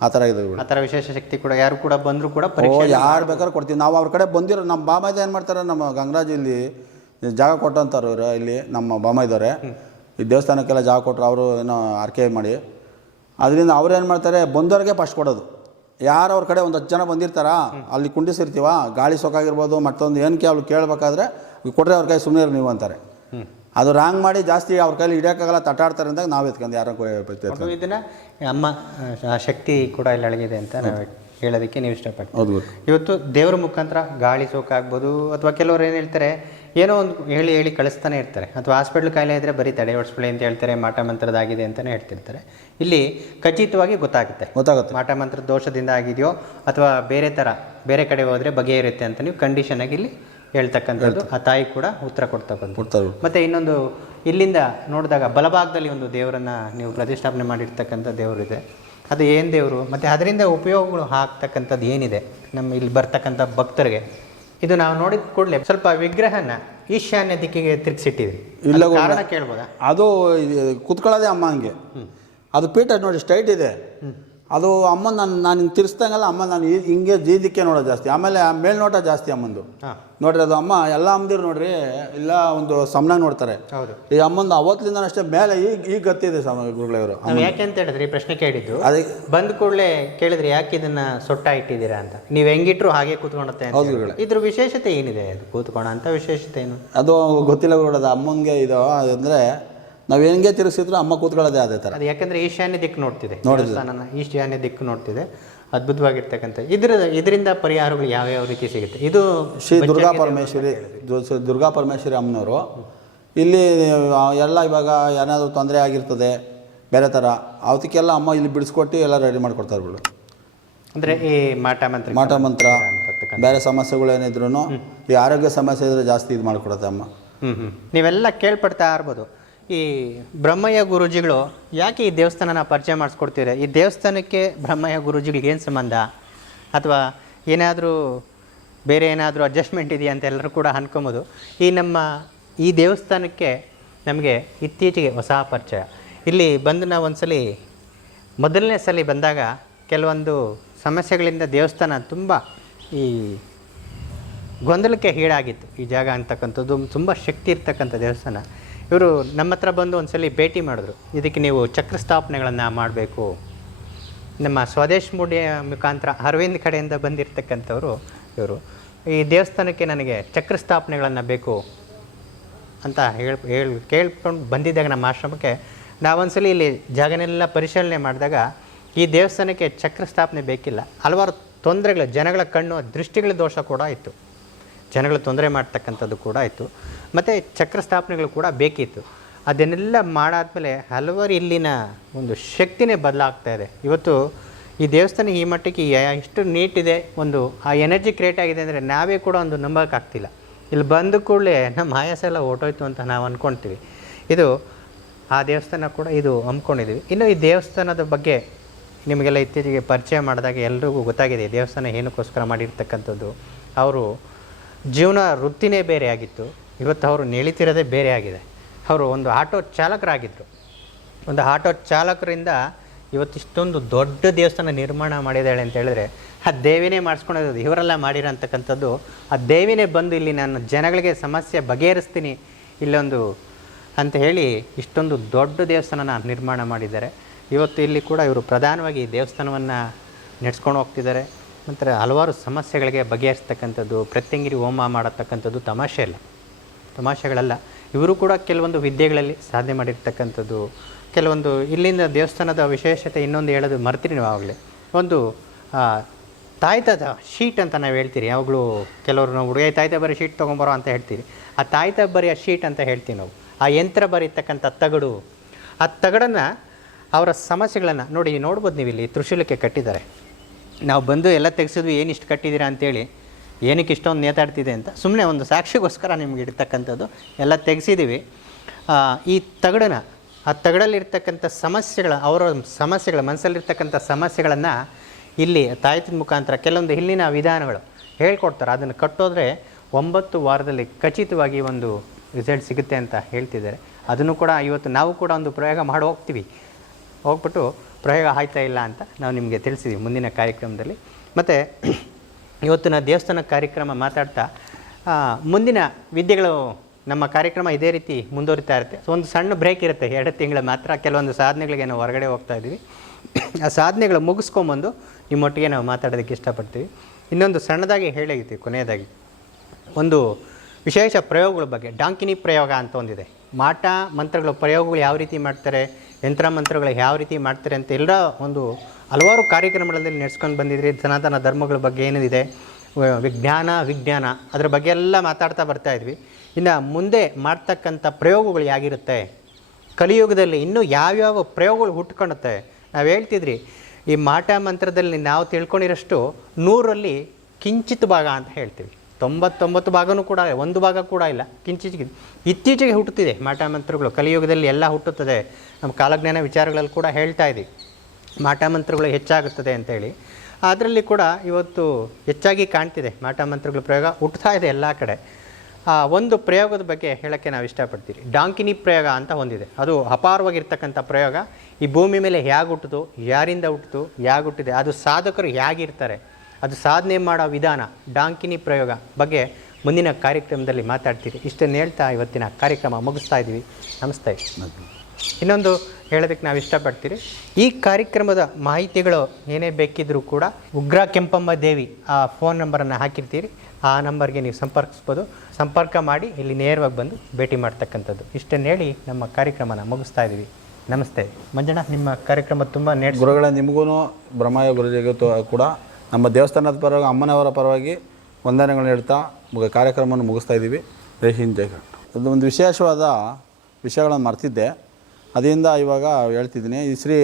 ಆ ಥರ ಇದೆ ಆ ಥರ ವಿಶೇಷ ಶಕ್ತಿ ಕೂಡ ಯಾರು ಕೂಡ ಬಂದರೂ ಕೂಡ ಯಾರು ಬೇಕಾದ್ರೂ ಕೊಡ್ತೀವಿ. ನಾವು ಅವ್ರ ಕಡೆ ಬಂದಿರೋ ನಮ್ಮ ಬಾಮಾಯ್ದ ಏನು ಮಾಡ್ತಾರೆ ನಮ್ಮ ಗಂಗರಾಜ್ ಇಲ್ಲಿ ಜಾಗ ಕೊಟ್ಟಂತಾರೆ ಇವರು ಇಲ್ಲಿ ನಮ್ಮ ಬಾಮಾಯ್ದವ್ರೆ. ಈ ದೇವಸ್ಥಾನಕ್ಕೆಲ್ಲ ಜಾಗ ಕೊಟ್ಟರು ಅವರು ಏನೋ ಆರ್ಕೆ ಮಾಡಿ. ಅದರಿಂದ ಅವ್ರು ಏನು ಮಾಡ್ತಾರೆ ಬಂದವ್ರಿಗೆ ಫಸ್ಟ್ ಕೊಡೋದು. ಯಾರು ಅವ್ರ ಕಡೆ ಒಂದು ಹತ್ತು ಜನ ಬಂದಿರ್ತಾರಾ? ಅಲ್ಲಿ ಕುಂಡಿಸಿರ್ತೀವ? ಗಾಳಿ ಸೊಕ್ಕಾಗಿರ್ಬೋದು ಮತ್ತೊಂದು ಏನು ಕೇಳಿ ಕೇಳಬೇಕಾದ್ರೆ ಕೊಟ್ಟರೆ ಅವ್ರ ಕೈ ಸುಮ್ಮನೆ ನೀವು ಅಂತಾರೆ. ಅದು ರಾಂಗ್ ಮಾಡಿ ಜಾಸ್ತಿ ಅವ್ರ ಕೈಲಿ ಹಿಡಿಯೋಕ್ಕಾಗಲ್ಲ ತಟಾಡ್ತಾರೆ ಅಂದಾಗ ನಾವು ಎತ್ಕೊಂಡು ಯಾರೋ ಇದನ್ನ ಅಮ್ಮ ಶಕ್ತಿ ಕೂಡ ಇಲ್ಲಿ ಅಳಗಿದೆ ಅಂತ ನಾವು ಹೇಳೋದಕ್ಕೆ ನೀವು ಇಷ್ಟಪಟ್ಟು ಇವತ್ತು ದೇವರ ಮುಖಾಂತರ ಗಾಳಿ ಸೋಕಾಗ್ಬೋದು ಅಥವಾ ಕೆಲವರು ಏನು ಹೇಳ್ತಾರೆ ಏನೋ ಒಂದು ಹೇಳಿ ಹೇಳಿ ಕಳಿಸ್ತಾನೆ ಇರ್ತಾರೆ. ಅಥವಾ ಹಾಸ್ಪಿಟ್ಲ್ ಕಾಯಿಲೆ ಇದ್ದರೆ ಬರೀ ತಡೆ ಓಡಿಸ್ಬಿಡಿ ಅಂತ ಹೇಳ್ತಾರೆ ಮಾಟ ಮಂತ್ರದಾಗಿದೆ ಅಂತಲೇ ಹೇಳ್ತಿರ್ತಾರೆ. ಇಲ್ಲಿ ಖಚಿತವಾಗಿ ಗೊತ್ತಾಗುತ್ತೆ. ಗೊತ್ತಾಗುತ್ತೆ. ಮಾಟ ಮಂತ್ರ ದೋಷದಿಂದ ಆಗಿದೆಯೋ ಅಥವಾ ಬೇರೆ ಥರ ಬೇರೆ ಕಡೆ ಹೋದರೆ ಬಗೆಹರುತ್ತೆ ಅಂತ ನೀವು ಕಂಡೀಷನ್ ಆಗಿ ಇಲ್ಲಿ ಹೇಳ್ತಕ್ಕಂಥದ್ದು. ಆ ತಾಯಿ ಕೂಡ ಉತ್ತರ ಕೊಡ್ತಾ ಕೊಡ್ತಾರೆ ಮತ್ತು ಇನ್ನೊಂದು ಇಲ್ಲಿಂದ ನೋಡಿದಾಗ ಬಲಭಾಗದಲ್ಲಿ ಒಂದು ದೇವರನ್ನು ನೀವು ಪ್ರತಿಷ್ಠಾಪನೆ ಮಾಡಿರ್ತಕ್ಕಂಥ ದೇವರಿದೆ. ಅದು ಏನು ದೇವರು? ಮತ್ತು ಅದರಿಂದ ಉಪಯೋಗಗಳು ಆಗ್ತಕ್ಕಂಥದ್ದು ಏನಿದೆ? ನಮ್ಮ ಇಲ್ಲಿ ಬರ್ತಕ್ಕಂಥ ಭಕ್ತರಿಗೆ. ಇದು ನಾವು ನೋಡಿದ ಕೂಡಲೇ ಸ್ವಲ್ಪ ವಿಗ್ರಹನ ಈಶಾನ್ಯ ದಿಕ್ಕಿಗೆ ತಿರುಗಿಸಿಟ್ಟಿದ್ರಿ ಇಲ್ಲ ಕಾರಣ ಕೇಳ್ಬೋದಾ? ಅದು ಕುತ್ಕೊಳ್ಳೋದೇ ಅಮ್ಮ ಹಂಗೆ. ಅದು ಪೀಠ ನೋಡಿ ಸ್ಟ್ರೈಟ್ ಇದೆ. ಅದು ಅಮ್ಮ ನಾನು ನಾನು ಹಿಂಗೆ ತಿರ್ಸ್ದಂಗೆಲ್ಲ ಅಮ್ಮ ನಾನು ಈ- ಹಿಂಗೆ ಜೀದಿಕ್ಕೆ ನೋಡೋದು ಜಾಸ್ತಿ. ಆಮೇಲೆ ಆ ಮೇಲ್ನೋಟ ಜಾಸ್ತಿ ಅಮ್ಮಂದು. ಹಾಂ. ನೋಡ್ರಿ ಅದು ಅಮ್ಮ ಎಲ್ಲ ಅಮ್ಮದಿರು ನೋಡ್ರಿ ಇಲ್ಲ ಒಂದು ಸಮನಾಗಿ ನೋಡ್ತಾರೆ. ಹೌದು. ಈ ಅಮ್ಮಂದು ಅವತ್ತಿಂದ ಅಷ್ಟೇ ಮೇಲೆ ಈಗ ಈಗ ಗೊತ್ತಿದೆ ಸಮ ಗುರುಗಳವರು ನಾವು ಯಾಕೆ ಅಂತ ಹೇಳಿದ್ರೆ ಈ ಪ್ರಶ್ನೆ ಕೇಳಿದ್ದು ಅದಕ್ಕೆ ಬಂದ ಕೂಡಲೇ ಕೇಳಿದ್ರೆ ಯಾಕೆ ಇದನ್ನ ಸೊಟ್ಟ ಇಟ್ಟಿದ್ದೀರಾ ಅಂತ. ನೀವು ಹೆಂಗಿಟ್ರು ಹಾಗೆ ಕೂತ್ಕೊಂಡತ್ತೆ ಅಂತ ಹೌದು ಗುರುಗಳೇ. ಇದ್ರ ವಿಶೇಷತೆ ಏನಿದೆ? ಅದು ಕೂತ್ಕೋಣ ಅಂತ ವಿಶೇಷತೆ ಏನು? ಅದು ಗೊತ್ತಿಲ್ಲ ಗುರುಗಳದು ಅಮ್ಮಂಗೆ ಇದು ಅಂದರೆ ನಾವು ಹೆಂಗೆ ತಿರ್ಗಿಸಿದ್ರು ಅಮ್ಮ ಕೂತ್ಕೊಳ್ಳೋದೇ ಅದೇ ಥರ ಅದು ಯಾಕಂದರೆ ಈಶಾನ್ಯ ದಿಕ್ಕು ನೋಡ್ತಿದೆ. ನೋಡಿದ್ರೆ ದೇವಸ್ಥಾನನ ಈಶಾನ್ಯ ದಿಕ್ಕು ನೋಡ್ತಿದೆ. ಅದ್ಭುತವಾಗಿರ್ತಕ್ಕಂಥ ಇದ್ರ ಇದರಿಂದ ಪರಿಹಾರಗಳು ಯಾವ್ಯಾವ ರೀತಿ ಸಿಗುತ್ತೆ? ಇದು ಶ್ರೀ ದುರ್ಗಾ ಪರಮೇಶ್ವರಿ ದುರ್ಗಾ ಪರಮೇಶ್ವರಿ ಅಮ್ಮನವರು. ಇಲ್ಲಿ ಎಲ್ಲ ಇವಾಗ ಏನಾದರೂ ತೊಂದರೆ ಆಗಿರ್ತದೆ ಬೇರೆ ಥರ ಅವತ್ತಿಗೆಲ್ಲ ಅಮ್ಮ ಇಲ್ಲಿ ಬಿಡಿಸ್ಕೊಟ್ಟು ಎಲ್ಲ ರೆಡಿ ಮಾಡಿಕೊಡ್ತಾರೆ ಬಿಡು. ಅಂದ್ರೆ ಈ ಮಾಟ ಮಂತ್ರ ಮಾಟ ಮಂತ್ರ ಬೇರೆ ಬೇರೆ ಸಮಸ್ಯೆಗಳೇನಿದ್ರು ಈ ಆರೋಗ್ಯ ಸಮಸ್ಯೆ ಇದ್ರೆ ಜಾಸ್ತಿ ಇದು ಮಾಡಿಕೊಡುತ್ತೆ ಅಮ್ಮ. ಹ್ಞೂ ಹ್ಞೂ ನೀವೆಲ್ಲ ಕೇಳ್ಪಡ್ತಾ ಇರ್ಬೋದು. ಈ ಬ್ರಹ್ಮಯ್ಯ ಗುರೂಜಿಗಳು ಯಾಕೆ ಈ ದೇವಸ್ಥಾನನ ಪರಿಚಯ ಮಾಡಿಸ್ಕೊಡ್ತೀರಿ? ಈ ದೇವಸ್ಥಾನಕ್ಕೆ ಬ್ರಹ್ಮಯ್ಯ ಗುರುಜಿಗಳಿಗೆ ಏನು ಸಂಬಂಧ? ಅಥವಾ ಏನಾದರೂ ಬೇರೆ ಏನಾದರೂ ಅಡ್ಜಸ್ಟ್ಮೆಂಟ್ ಇದೆಯಾ ಅಂತ ಎಲ್ಲರೂ ಕೂಡ ಅನ್ಕೊಬೋದು. ಈ ನಮ್ಮ, ಈ ದೇವಸ್ಥಾನಕ್ಕೆ ನಮಗೆ ಇತ್ತೀಚೆಗೆ ಹೊಸ ಪರಿಚಯ. ಇಲ್ಲಿ ಬಂದು ನಾವು ಒಂದ್ಸಲಿ, ಮೊದಲನೇ ಸಲ ಬಂದಾಗ ಕೆಲವೊಂದು ಸಮಸ್ಯೆಗಳಿಂದ ದೇವಸ್ಥಾನ ತುಂಬ ಈ ಗೊಂದಲಕ್ಕೆ ಹೀಡಾಗಿತ್ತು ಈ ಜಾಗ ಅಂತಕ್ಕಂಥದ್ದು ತುಂಬ ಶಕ್ತಿ ಇರ್ತಕ್ಕಂಥ ದೇವಸ್ಥಾನ. ಇವರು ನಮ್ಮ ಹತ್ರ ಬಂದು ಒಂದ್ಸಲಿ ಭೇಟಿ ಮಾಡಿದ್ರು. ಇದಕ್ಕೆ ನೀವು ಚಕ್ರ ಸ್ಥಾಪನೆಗಳನ್ನು ಮಾಡಬೇಕು. ನಮ್ಮ ಸ್ವದೇಶ್ ಮೂಡಿಯ ಮುಖಾಂತರ ಅರವಿಂದ್ ಕಡೆಯಿಂದ ಬಂದಿರತಕ್ಕಂಥವ್ರು ಇವರು. ಈ ದೇವಸ್ಥಾನಕ್ಕೆ ನನಗೆ ಚಕ್ರ ಸ್ಥಾಪನೆಗಳನ್ನು ಬೇಕು ಅಂತ ಹೇಳಿ ಹೇಳಿ, ಕೇಳ್ಕೊಂಡು ಬಂದಿದ್ದಾಗ ನಮ್ಮ ಆಶ್ರಮಕ್ಕೆ ನಾವೊಂದ್ಸಲಿ ಇಲ್ಲಿ ಜಾಗನೆಲ್ಲ ಪರಿಶೀಲನೆ ಮಾಡಿದಾಗ ಈ ದೇವಸ್ಥಾನಕ್ಕೆ ಚಕ್ರ ಸ್ಥಾಪನೆ ಬೇಕಿಲ್ಲ. ಹಲವಾರು ತೊಂದರೆಗಳು, ಜನಗಳ ಕಣ್ಣು, ದೃಷ್ಟಿಗಳ ದೋಷ ಕೂಡ ಇತ್ತು. ಜನಗಳು ತೊಂದರೆ ಮಾಡ್ತಕ್ಕಂಥದ್ದು ಕೂಡ ಇತ್ತು ಮತ್ತು ಚಕ್ರ ಸ್ಥಾಪನೆಗಳು ಕೂಡ ಬೇಕಿತ್ತು. ಅದನ್ನೆಲ್ಲ ಮಾಡಾದಮೇಲೆ ಹಲವಾರು ಇಲ್ಲಿನ ಒಂದು ಶಕ್ತಿನೇ ಬದಲಾಗ್ತಾ ಇದೆ. ಇವತ್ತು ಈ ದೇವಸ್ಥಾನ ಈ ಮಟ್ಟಕ್ಕೆ ಎಷ್ಟು ನೀಟಿದೆ ಒಂದು ಆ ಎನರ್ಜಿ ಕ್ರಿಯೇಟ್ ಆಗಿದೆ ಅಂದರೆ ನಾವೇ ಕೂಡ ಒಂದು ನಂಬೋಕ್ಕಾಗ್ತಿಲ್ಲ. ಇಲ್ಲಿ ಬಂದ ಕೂಡಲೇ ನಮ್ಮ ಆಯಾಸ ಎಲ್ಲ ಓಟೋಯ್ತು ಅಂತ ನಾವು ಅಂದ್ಕೊಳ್ತೀವಿ ಇದು ಆ ದೇವಸ್ಥಾನ ಕೂಡ ಇದು ಹಮ್ಮಿಕೊಂಡಿದ್ದೀವಿ ಇನ್ನು ಈ ದೇವಸ್ಥಾನದ ಬಗ್ಗೆ ನಿಮಗೆಲ್ಲ ಇತ್ತೀಚೆಗೆ ಪರಿಚಯ ಮಾಡಿದಾಗ ಎಲ್ರಿಗೂ ಗೊತ್ತಾಗಿದೆ ದೇವಸ್ಥಾನ ಏನಕ್ಕೋಸ್ಕರ ಮಾಡಿರ್ತಕ್ಕಂಥದ್ದು. ಅವರು ಜೀವನ ವೃತ್ತಿನೇ ಬೇರೆ ಆಗಿತ್ತು ಇವತ್ತು ಅವರು ನೆಳಿತಿರೋದೇ ಬೇರೆ ಆಗಿದೆ ಅವರು ಒಂದು ಆಟೋ ಚಾಲಕರಾಗಿದ್ದರು ಒಂದು ಆಟೋ ಚಾಲಕರಿಂದ ಇವತ್ತಿಷ್ಟೊಂದು ದೊಡ್ಡ ದೇವಸ್ಥಾನ ನಿರ್ಮಾಣ ಮಾಡಿದ್ದಾಳೆ ಅಂತ ಹೇಳಿದ್ರೆ, ಆ ದೇವಿನೇ ಮಾಡಿಸ್ಕೊಂಡಿರೋದು, ಇವರೆಲ್ಲ ಮಾಡಿರೋಂಥಕ್ಕಂಥದ್ದು ಆ ದೇವಿನೇ ಬಂದು ಇಲ್ಲಿ ನಾನು ಜನಗಳಿಗೆ ಸಮಸ್ಯೆ ಬಗೆಹರಿಸ್ತೀನಿ, ಇಲ್ಲೊಂದು ಅಂತ ಹೇಳಿ ಇಷ್ಟೊಂದು ದೊಡ್ಡ ದೇವಸ್ಥಾನನ ನಿರ್ಮಾಣ ಮಾಡಿದ್ದಾರೆ. ಇವತ್ತು ಇಲ್ಲಿ ಕೂಡ ಇವರು ಪ್ರಧಾನವಾಗಿ ದೇವಸ್ಥಾನವನ್ನು ನಡೆಸ್ಕೊಂಡು ಹೋಗ್ತಿದ್ದಾರೆ. ಮತ್ತು ಹಲವಾರು ಸಮಸ್ಯೆಗಳಿಗೆ ಬಗೆಹರಿಸ್ತಕ್ಕಂಥದ್ದು, ಪ್ರತ್ಯಂಗಿರಿ ಹೋಮ ಮಾಡತಕ್ಕಂಥದ್ದು ತಮಾಷೆ ಅಲ್ಲ. ತಮಾಷೆಗಳಲ್ಲ. ಇವರು ಕೂಡ ಕೆಲವೊಂದು ವಿದ್ಯೆಗಳಲ್ಲಿ ಸಾಧನೆ ಮಾಡಿರ್ತಕ್ಕಂಥದ್ದು, ಕೆಲವೊಂದು ಇಲ್ಲಿಂದ ದೇವಸ್ಥಾನದ ವಿಶೇಷತೆ ಇನ್ನೊಂದು ಹೇಳೋದು ಮರ್ತೀರಿ ನೀವು ಆವಾಗಲೇ ಒಂದು ತಾಯ್ತದ ಶೀಟ್ ಅಂತ ನಾವು ಹೇಳ್ತೀರಿ. ಯಾವಾಗಲೂ ಕೆಲವರು ನಾವು ಹುಡುಗ ತಾಯ್ತ ಬರೀ ಶೀಟ್ ತೊಗೊಂಬರೋ ಅಂತ ಹೇಳ್ತೀರಿ. ಆ ತಾಯ್ತ ಬರೆಯ ಶೀಟ್ ಅಂತ ಹೇಳ್ತೀವಿ ನಾವು. ಆ ಯಂತ್ರ ಬರೀತಕ್ಕಂಥ ತಗಡು, ಆ ತಗಡನ್ನು ಅವರ ಸಮಸ್ಯೆಗಳನ್ನು ನೋಡಿ, ನೋಡ್ಬೋದು ನೀವು ಇಲ್ಲಿ ತ್ರಿಶೂಲಕ್ಕೆ ಕಟ್ಟಿದ್ದಾರೆ. ನಾವು ಬಂದು ಎಲ್ಲ ತೆಗೆಸಿದ್ವಿ, ಏನು ಇಷ್ಟು ಕಟ್ಟಿದ್ದೀರಾ ಅಂತೇಳಿ, ಏನಕ್ಕೆ ಇಷ್ಟೊಂದು ನೇತಾಡ್ತಿದೆ ಅಂತ ಸುಮ್ಮನೆ ಒಂದು ಸಾಕ್ಷಿಗೋಸ್ಕರ ನಿಮ್ಗೆ ಇಡ್ತಕ್ಕಂಥದ್ದು, ಎಲ್ಲ ತೆಗೆಸಿದ್ದೀವಿ ಈ ತಗಡನ್ನ ಆ ತಗಡಲ್ಲಿರ್ತಕ್ಕಂಥ ಸಮಸ್ಯೆಗಳ, ಅವರ ಸಮಸ್ಯೆಗಳ, ಮನಸ್ಸಲ್ಲಿರ್ತಕ್ಕಂಥ ಸಮಸ್ಯೆಗಳನ್ನು ಇಲ್ಲಿ ತಾಯ್ತಿನ ಮುಖಾಂತರ ಕೆಲವೊಂದು ಇಲ್ಲಿನ ವಿಧಾನಗಳು ಹೇಳ್ಕೊಡ್ತಾರೆ. ಅದನ್ನು ಕಟ್ಟೋದ್ರೆ ಒಂಬತ್ತು ವಾರದಲ್ಲಿ ಖಚಿತವಾಗಿ ಒಂದು ರಿಸಲ್ಟ್ ಸಿಗುತ್ತೆ ಅಂತ ಹೇಳ್ತಿದ್ದಾರೆ. ಅದನ್ನು ಕೂಡ ಇವತ್ತು ನಾವು ಕೂಡ ಒಂದು ಪ್ರಯೋಗ ಮಾಡಿ ಹೋಗ್ತೀವಿ. ಹೋಗ್ಬಿಟ್ಟು ಪ್ರಯೋಗ ಆಯ್ತಾ ಇಲ್ಲ ಅಂತ ನಾವು ನಿಮಗೆ ತಿಳಿಸಿದ್ವಿ ಮುಂದಿನ ಕಾರ್ಯಕ್ರಮದಲ್ಲಿ. ಮತ್ತು ಇವತ್ತಿನ ದೇವಸ್ಥಾನ ಕಾರ್ಯಕ್ರಮ ಮಾತಾಡ್ತಾ ಮುಂದಿನ ವಿದ್ಯೆಗಳು ನಮ್ಮ ಕಾರ್ಯಕ್ರಮ ಇದೇ ರೀತಿ ಮುಂದುವರಿತಾ ಇರುತ್ತೆ. ಸೊ, ಒಂದು ಸಣ್ಣ ಬ್ರೇಕ್ ಇರುತ್ತೆ, ಎರಡು ತಿಂಗಳ ಮಾತ್ರ, ಕೆಲವೊಂದು ಸಾಧನೆಗಳಿಗೆ ನಾವು ಹೊರಗಡೆ ಹೋಗ್ತಾ ಇದ್ದೀವಿ. ಆ ಸಾಧನೆಗಳು ಮುಗಿಸ್ಕೊಂಬಂದು ನಿಮ್ಮೊಟ್ಟಿಗೆ ನಾವು ಮಾತಾಡೋದಕ್ಕೆ ಇಷ್ಟಪಡ್ತೀವಿ. ಇನ್ನೊಂದು ಸಣ್ಣದಾಗಿ ಹೇಳಿದ್ದೀವಿ ಕೊನೆಯದಾಗಿ. ಒಂದು ವಿಶೇಷ ಪ್ರಯೋಗಗಳ ಬಗ್ಗೆ, ಡಾಂಕಿನಿ ಪ್ರಯೋಗ ಅಂತ ಒಂದಿದೆ. ಮಾಟ, ಮಂತ್ರಗಳ, ಪ್ರಯೋಗಗಳು ಯಾವ ರೀತಿ ಮಾಡ್ತಾರೆ? ಯಂತ್ರ ಮಂತ್ರಗಳು ಯಾವ ರೀತಿ ಮಾಡ್ತಾರೆ ಅಂತ ಎಲ್ಲ ಒಂದು ಹಲವಾರು ಕಾರ್ಯಕ್ರಮಗಳಲ್ಲಿ ನಡೆಸ್ಕೊಂಡು ಬಂದಿದ್ರಿ. ಸನಾತನ ಧರ್ಮಗಳ ಬಗ್ಗೆ ಏನಿದೆ ವಿಜ್ಞಾನ ವಿಜ್ಞಾನ ಅದರ ಬಗ್ಗೆ ಎಲ್ಲ ಮಾತಾಡ್ತಾ ಬರ್ತಾ ಇದ್ವಿ. ಇನ್ನು ಮುಂದೆ ಮಾಡ್ತಕ್ಕಂಥ ಪ್ರಯೋಗಗಳು ಹೇಗಿರುತ್ತೆ ಕಲಿಯುಗದಲ್ಲಿ ಇನ್ನೂ ಯಾವ್ಯಾವ ಪ್ರಯೋಗಗಳು ಹುಟ್ಕೊಳುತ್ತೆ ನಾವು ಹೇಳ್ತಿದ್ರಿ, ಈ ಮಾಟ ಮಂತ್ರದಲ್ಲಿ ನಾವು ತಿಳ್ಕೊಂಡಿರೋಷ್ಟು ನೂರಲ್ಲಿ ಕಿಂಚಿತ್ ಭಾಗ ಅಂತ ಹೇಳ್ತೀವಿ. ತೊಂಬತ್ತೊಂಬತ್ತು ಭಾಗನೂ ಕೂಡ ಒಂದು ಭಾಗ ಕೂಡ ಇಲ್ಲ. ಕಿಂಚಿಚಿಗೆ ಇತ್ತೀಚೆಗೆ ಹುಟ್ಟುತ್ತಿದೆ ಮಾಟಮಂತ್ರಗಳು. ಕಲಿಯುಗದಲ್ಲಿ ಎಲ್ಲ ಹುಟ್ಟುತ್ತದೆ. ನಮ್ಮ ಕಾಲಜ್ಞಾನ ವಿಚಾರಗಳಲ್ಲಿ ಕೂಡ ಹೇಳ್ತಾ ಇದೆ ಮಾಟಮಂತ್ರಗಳು ಹೆಚ್ಚಾಗುತ್ತದೆ ಅಂತೇಳಿ. ಅದರಲ್ಲಿ ಕೂಡ ಇವತ್ತು ಹೆಚ್ಚಾಗಿ ಕಾಣ್ತಿದೆ ಮಾಟಮಂತ್ರಗಳ ಪ್ರಯೋಗ. ಹುಟ್ಟುತ್ತಾ ಇದೆ ಎಲ್ಲ ಕಡೆ. ಆ, ಒಂದು ಪ್ರಯೋಗದ ಬಗ್ಗೆ ಹೇಳೋಕ್ಕೆ ನಾವು ಇಷ್ಟಪಡ್ತೀವಿ. ಡಾಂಕಿನಿ ಪ್ರಯೋಗ ಅಂತ ಹೊಂದಿದೆ. ಅದು ಅಪಾರವಾಗಿರ್ತಕ್ಕಂಥ ಪ್ರಯೋಗ. ಈ ಭೂಮಿ ಮೇಲೆ ಹೇಗೆ ಹುಟ್ಟಿತು ಯಾರಿಂದ ಹುಟ್ಟಿತು ಹೇಗೆ ಹುಟ್ಟಿದೆ, ಅದು ಸಾಧಕರು ಹೇಗಿರ್ತಾರೆ ಅದು ಸಾಧನೆ ಮಾಡೋ ವಿಧಾನ, ಡಾಂಕಿನಿ ಪ್ರಯೋಗ ಬಗ್ಗೆ ಮುಂದಿನ ಕಾರ್ಯಕ್ರಮದಲ್ಲಿ ಮಾತಾಡ್ತೀರಿ. ಇಷ್ಟನ್ನು ಹೇಳ್ತಾ ಇವತ್ತಿನ ಕಾರ್ಯಕ್ರಮ ಮುಗಿಸ್ತಾ ಇದ್ದೀವಿ. ನಮಸ್ತೆ. ಇನ್ನೊಂದು ಹೇಳೋದಕ್ಕೆ ನಾವು ಇಷ್ಟಪಡ್ತೀರಿ. ಈ ಕಾರ್ಯಕ್ರಮದ ಮಾಹಿತಿಗಳು ಏನೇ ಬೇಕಿದ್ರೂ ಕೂಡ ಉಗ್ರ ಕೆಂಪಮ್ಮ ದೇವಿ ಆ ಫೋನ್ ನಂಬರನ್ನು ಹಾಕಿರ್ತೀರಿ. ಆ ನಂಬರ್ಗೆ ನೀವು ಸಂಪರ್ಕಿಸ್ಬೋದು. ಸಂಪರ್ಕ ಮಾಡಿ ಇಲ್ಲಿ ನೇರವಾಗಿ ಬಂದು ಭೇಟಿ ಮಾಡ್ತಕ್ಕಂಥದ್ದು. ಇಷ್ಟನ್ನು ಹೇಳಿ ನಮ್ಮ ಕಾರ್ಯಕ್ರಮನ ಮುಗಿಸ್ತಾ ಇದ್ದೀವಿ. ನಮಸ್ತೆ. ಮಂಜಣ್ಣ ನಿಮ್ಮ ಕಾರ್ಯಕ್ರಮ ತುಂಬ ನೆಟ್ ಗುರುಗಳ, ನಿಮಗೂ ಬ್ರಹ್ಮಯ್ಯ ಗುರುಜಿಗೂ ತು- ಕೂಡ ನಮ್ಮ ದೇವಸ್ಥಾನದ ಪರವಾಗಿ, ಅಮ್ಮನವರ ಪರವಾಗಿ ವಂದನೆಗಳನ್ನ ಹೇಳ್ತಾ ಕಾರ್ಯಕ್ರಮವನ್ನು ಮುಗಿಸ್ತಾ ಇದ್ದೀವಿ. ಜೈ ಹಿಂದ್, ಜೈ. ಇದು ಒಂದು ವಿಶೇಷವಾದ ವಿಷಯಗಳನ್ನು ಮರ್ತಿದ್ದೆ. ಅದರಿಂದ ಇವಾಗ ಹೇಳ್ತಿದ್ದೀನಿ. ಈ ಶ್ರೀ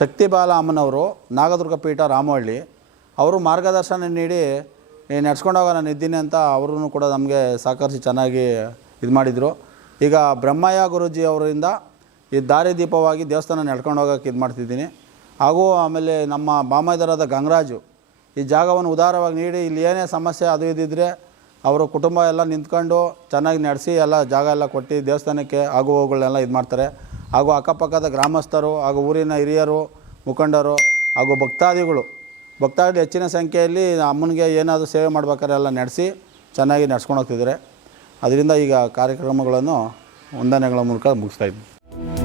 ಶಕ್ತಿಬಾಲ ಅಮ್ಮನವರು ನಾಗದುರ್ಗ ಪೀಠ ರಾಮವಳ್ಳಿ ಅವರು ಮಾರ್ಗದರ್ಶನ ನೀಡಿ ನಡ್ಸ್ಕೊಂಡು ಹೋಗೋ ನಾನು ಇದ್ದೀನಿ ಅಂತ ಅವರೂ ಕೂಡ ನಮಗೆ ಸಹಕರಿಸಿ ಚೆನ್ನಾಗಿ ಇದು ಮಾಡಿದರು. ಈಗ ಬ್ರಹ್ಮಯ್ಯ ಗುರುಜಿ ಅವರಿಂದ ಈ ದಾರಿ ದೀಪವಾಗಿ ದೇವಸ್ಥಾನ ನಡ್ಕೊಂಡು ಹೋಗೋಕೆ ಇದು ಮಾಡ್ತಿದ್ದೀನಿ. ಹಾಗೂ ಆಮೇಲೆ ನಮ್ಮ ಬಾಮೈದರಾದ ಗಂಗರಾಜು ಈ ಜಾಗವನ್ನು ಉದಾರವಾಗಿ ನೀಡಿ, ಇಲ್ಲಿ ಏನೇ ಸಮಸ್ಯೆ ಅದು ಇದ್ದಿದ್ರೆ ಅವರ ಕುಟುಂಬ ಎಲ್ಲ ನಿಂತ್ಕೊಂಡು ಚೆನ್ನಾಗಿ ನಡೆಸಿ ಎಲ್ಲ ಜಾಗ ಎಲ್ಲ ಕೊಟ್ಟು ದೇವಸ್ಥಾನಕ್ಕೆ ಆಗು ಹೋಗುಗಳನ್ನೆಲ್ಲ ಇದು ಮಾಡ್ತಾರೆ. ಹಾಗೂ ಅಕ್ಕಪಕ್ಕದ ಗ್ರಾಮಸ್ಥರು ಹಾಗೂ ಊರಿನ ಹಿರಿಯರು, ಮುಖಂಡರು ಹಾಗೂ ಭಕ್ತಾದಿಗಳು ಭಕ್ತಾದಿಗಳು ಹೆಚ್ಚಿನ ಸಂಖ್ಯೆಯಲ್ಲಿ ಅಮ್ಮನಿಗೆ ಏನಾದರೂ ಸೇವೆ ಮಾಡ್ಬೇಕಾದ್ರೆ ಎಲ್ಲ ನಡೆಸಿ ಚೆನ್ನಾಗಿ ನಡ್ಸ್ಕೊಂಡು ಹೋಗ್ತಿದ್ದಾರೆ. ಅದರಿಂದ ಈಗ ಕಾರ್ಯಕ್ರಮಗಳನ್ನು ವಂದನೆಗಳ ಮೂಲಕ ಮುಗಿಸ್ತಾ ಇದ್ದೀನಿ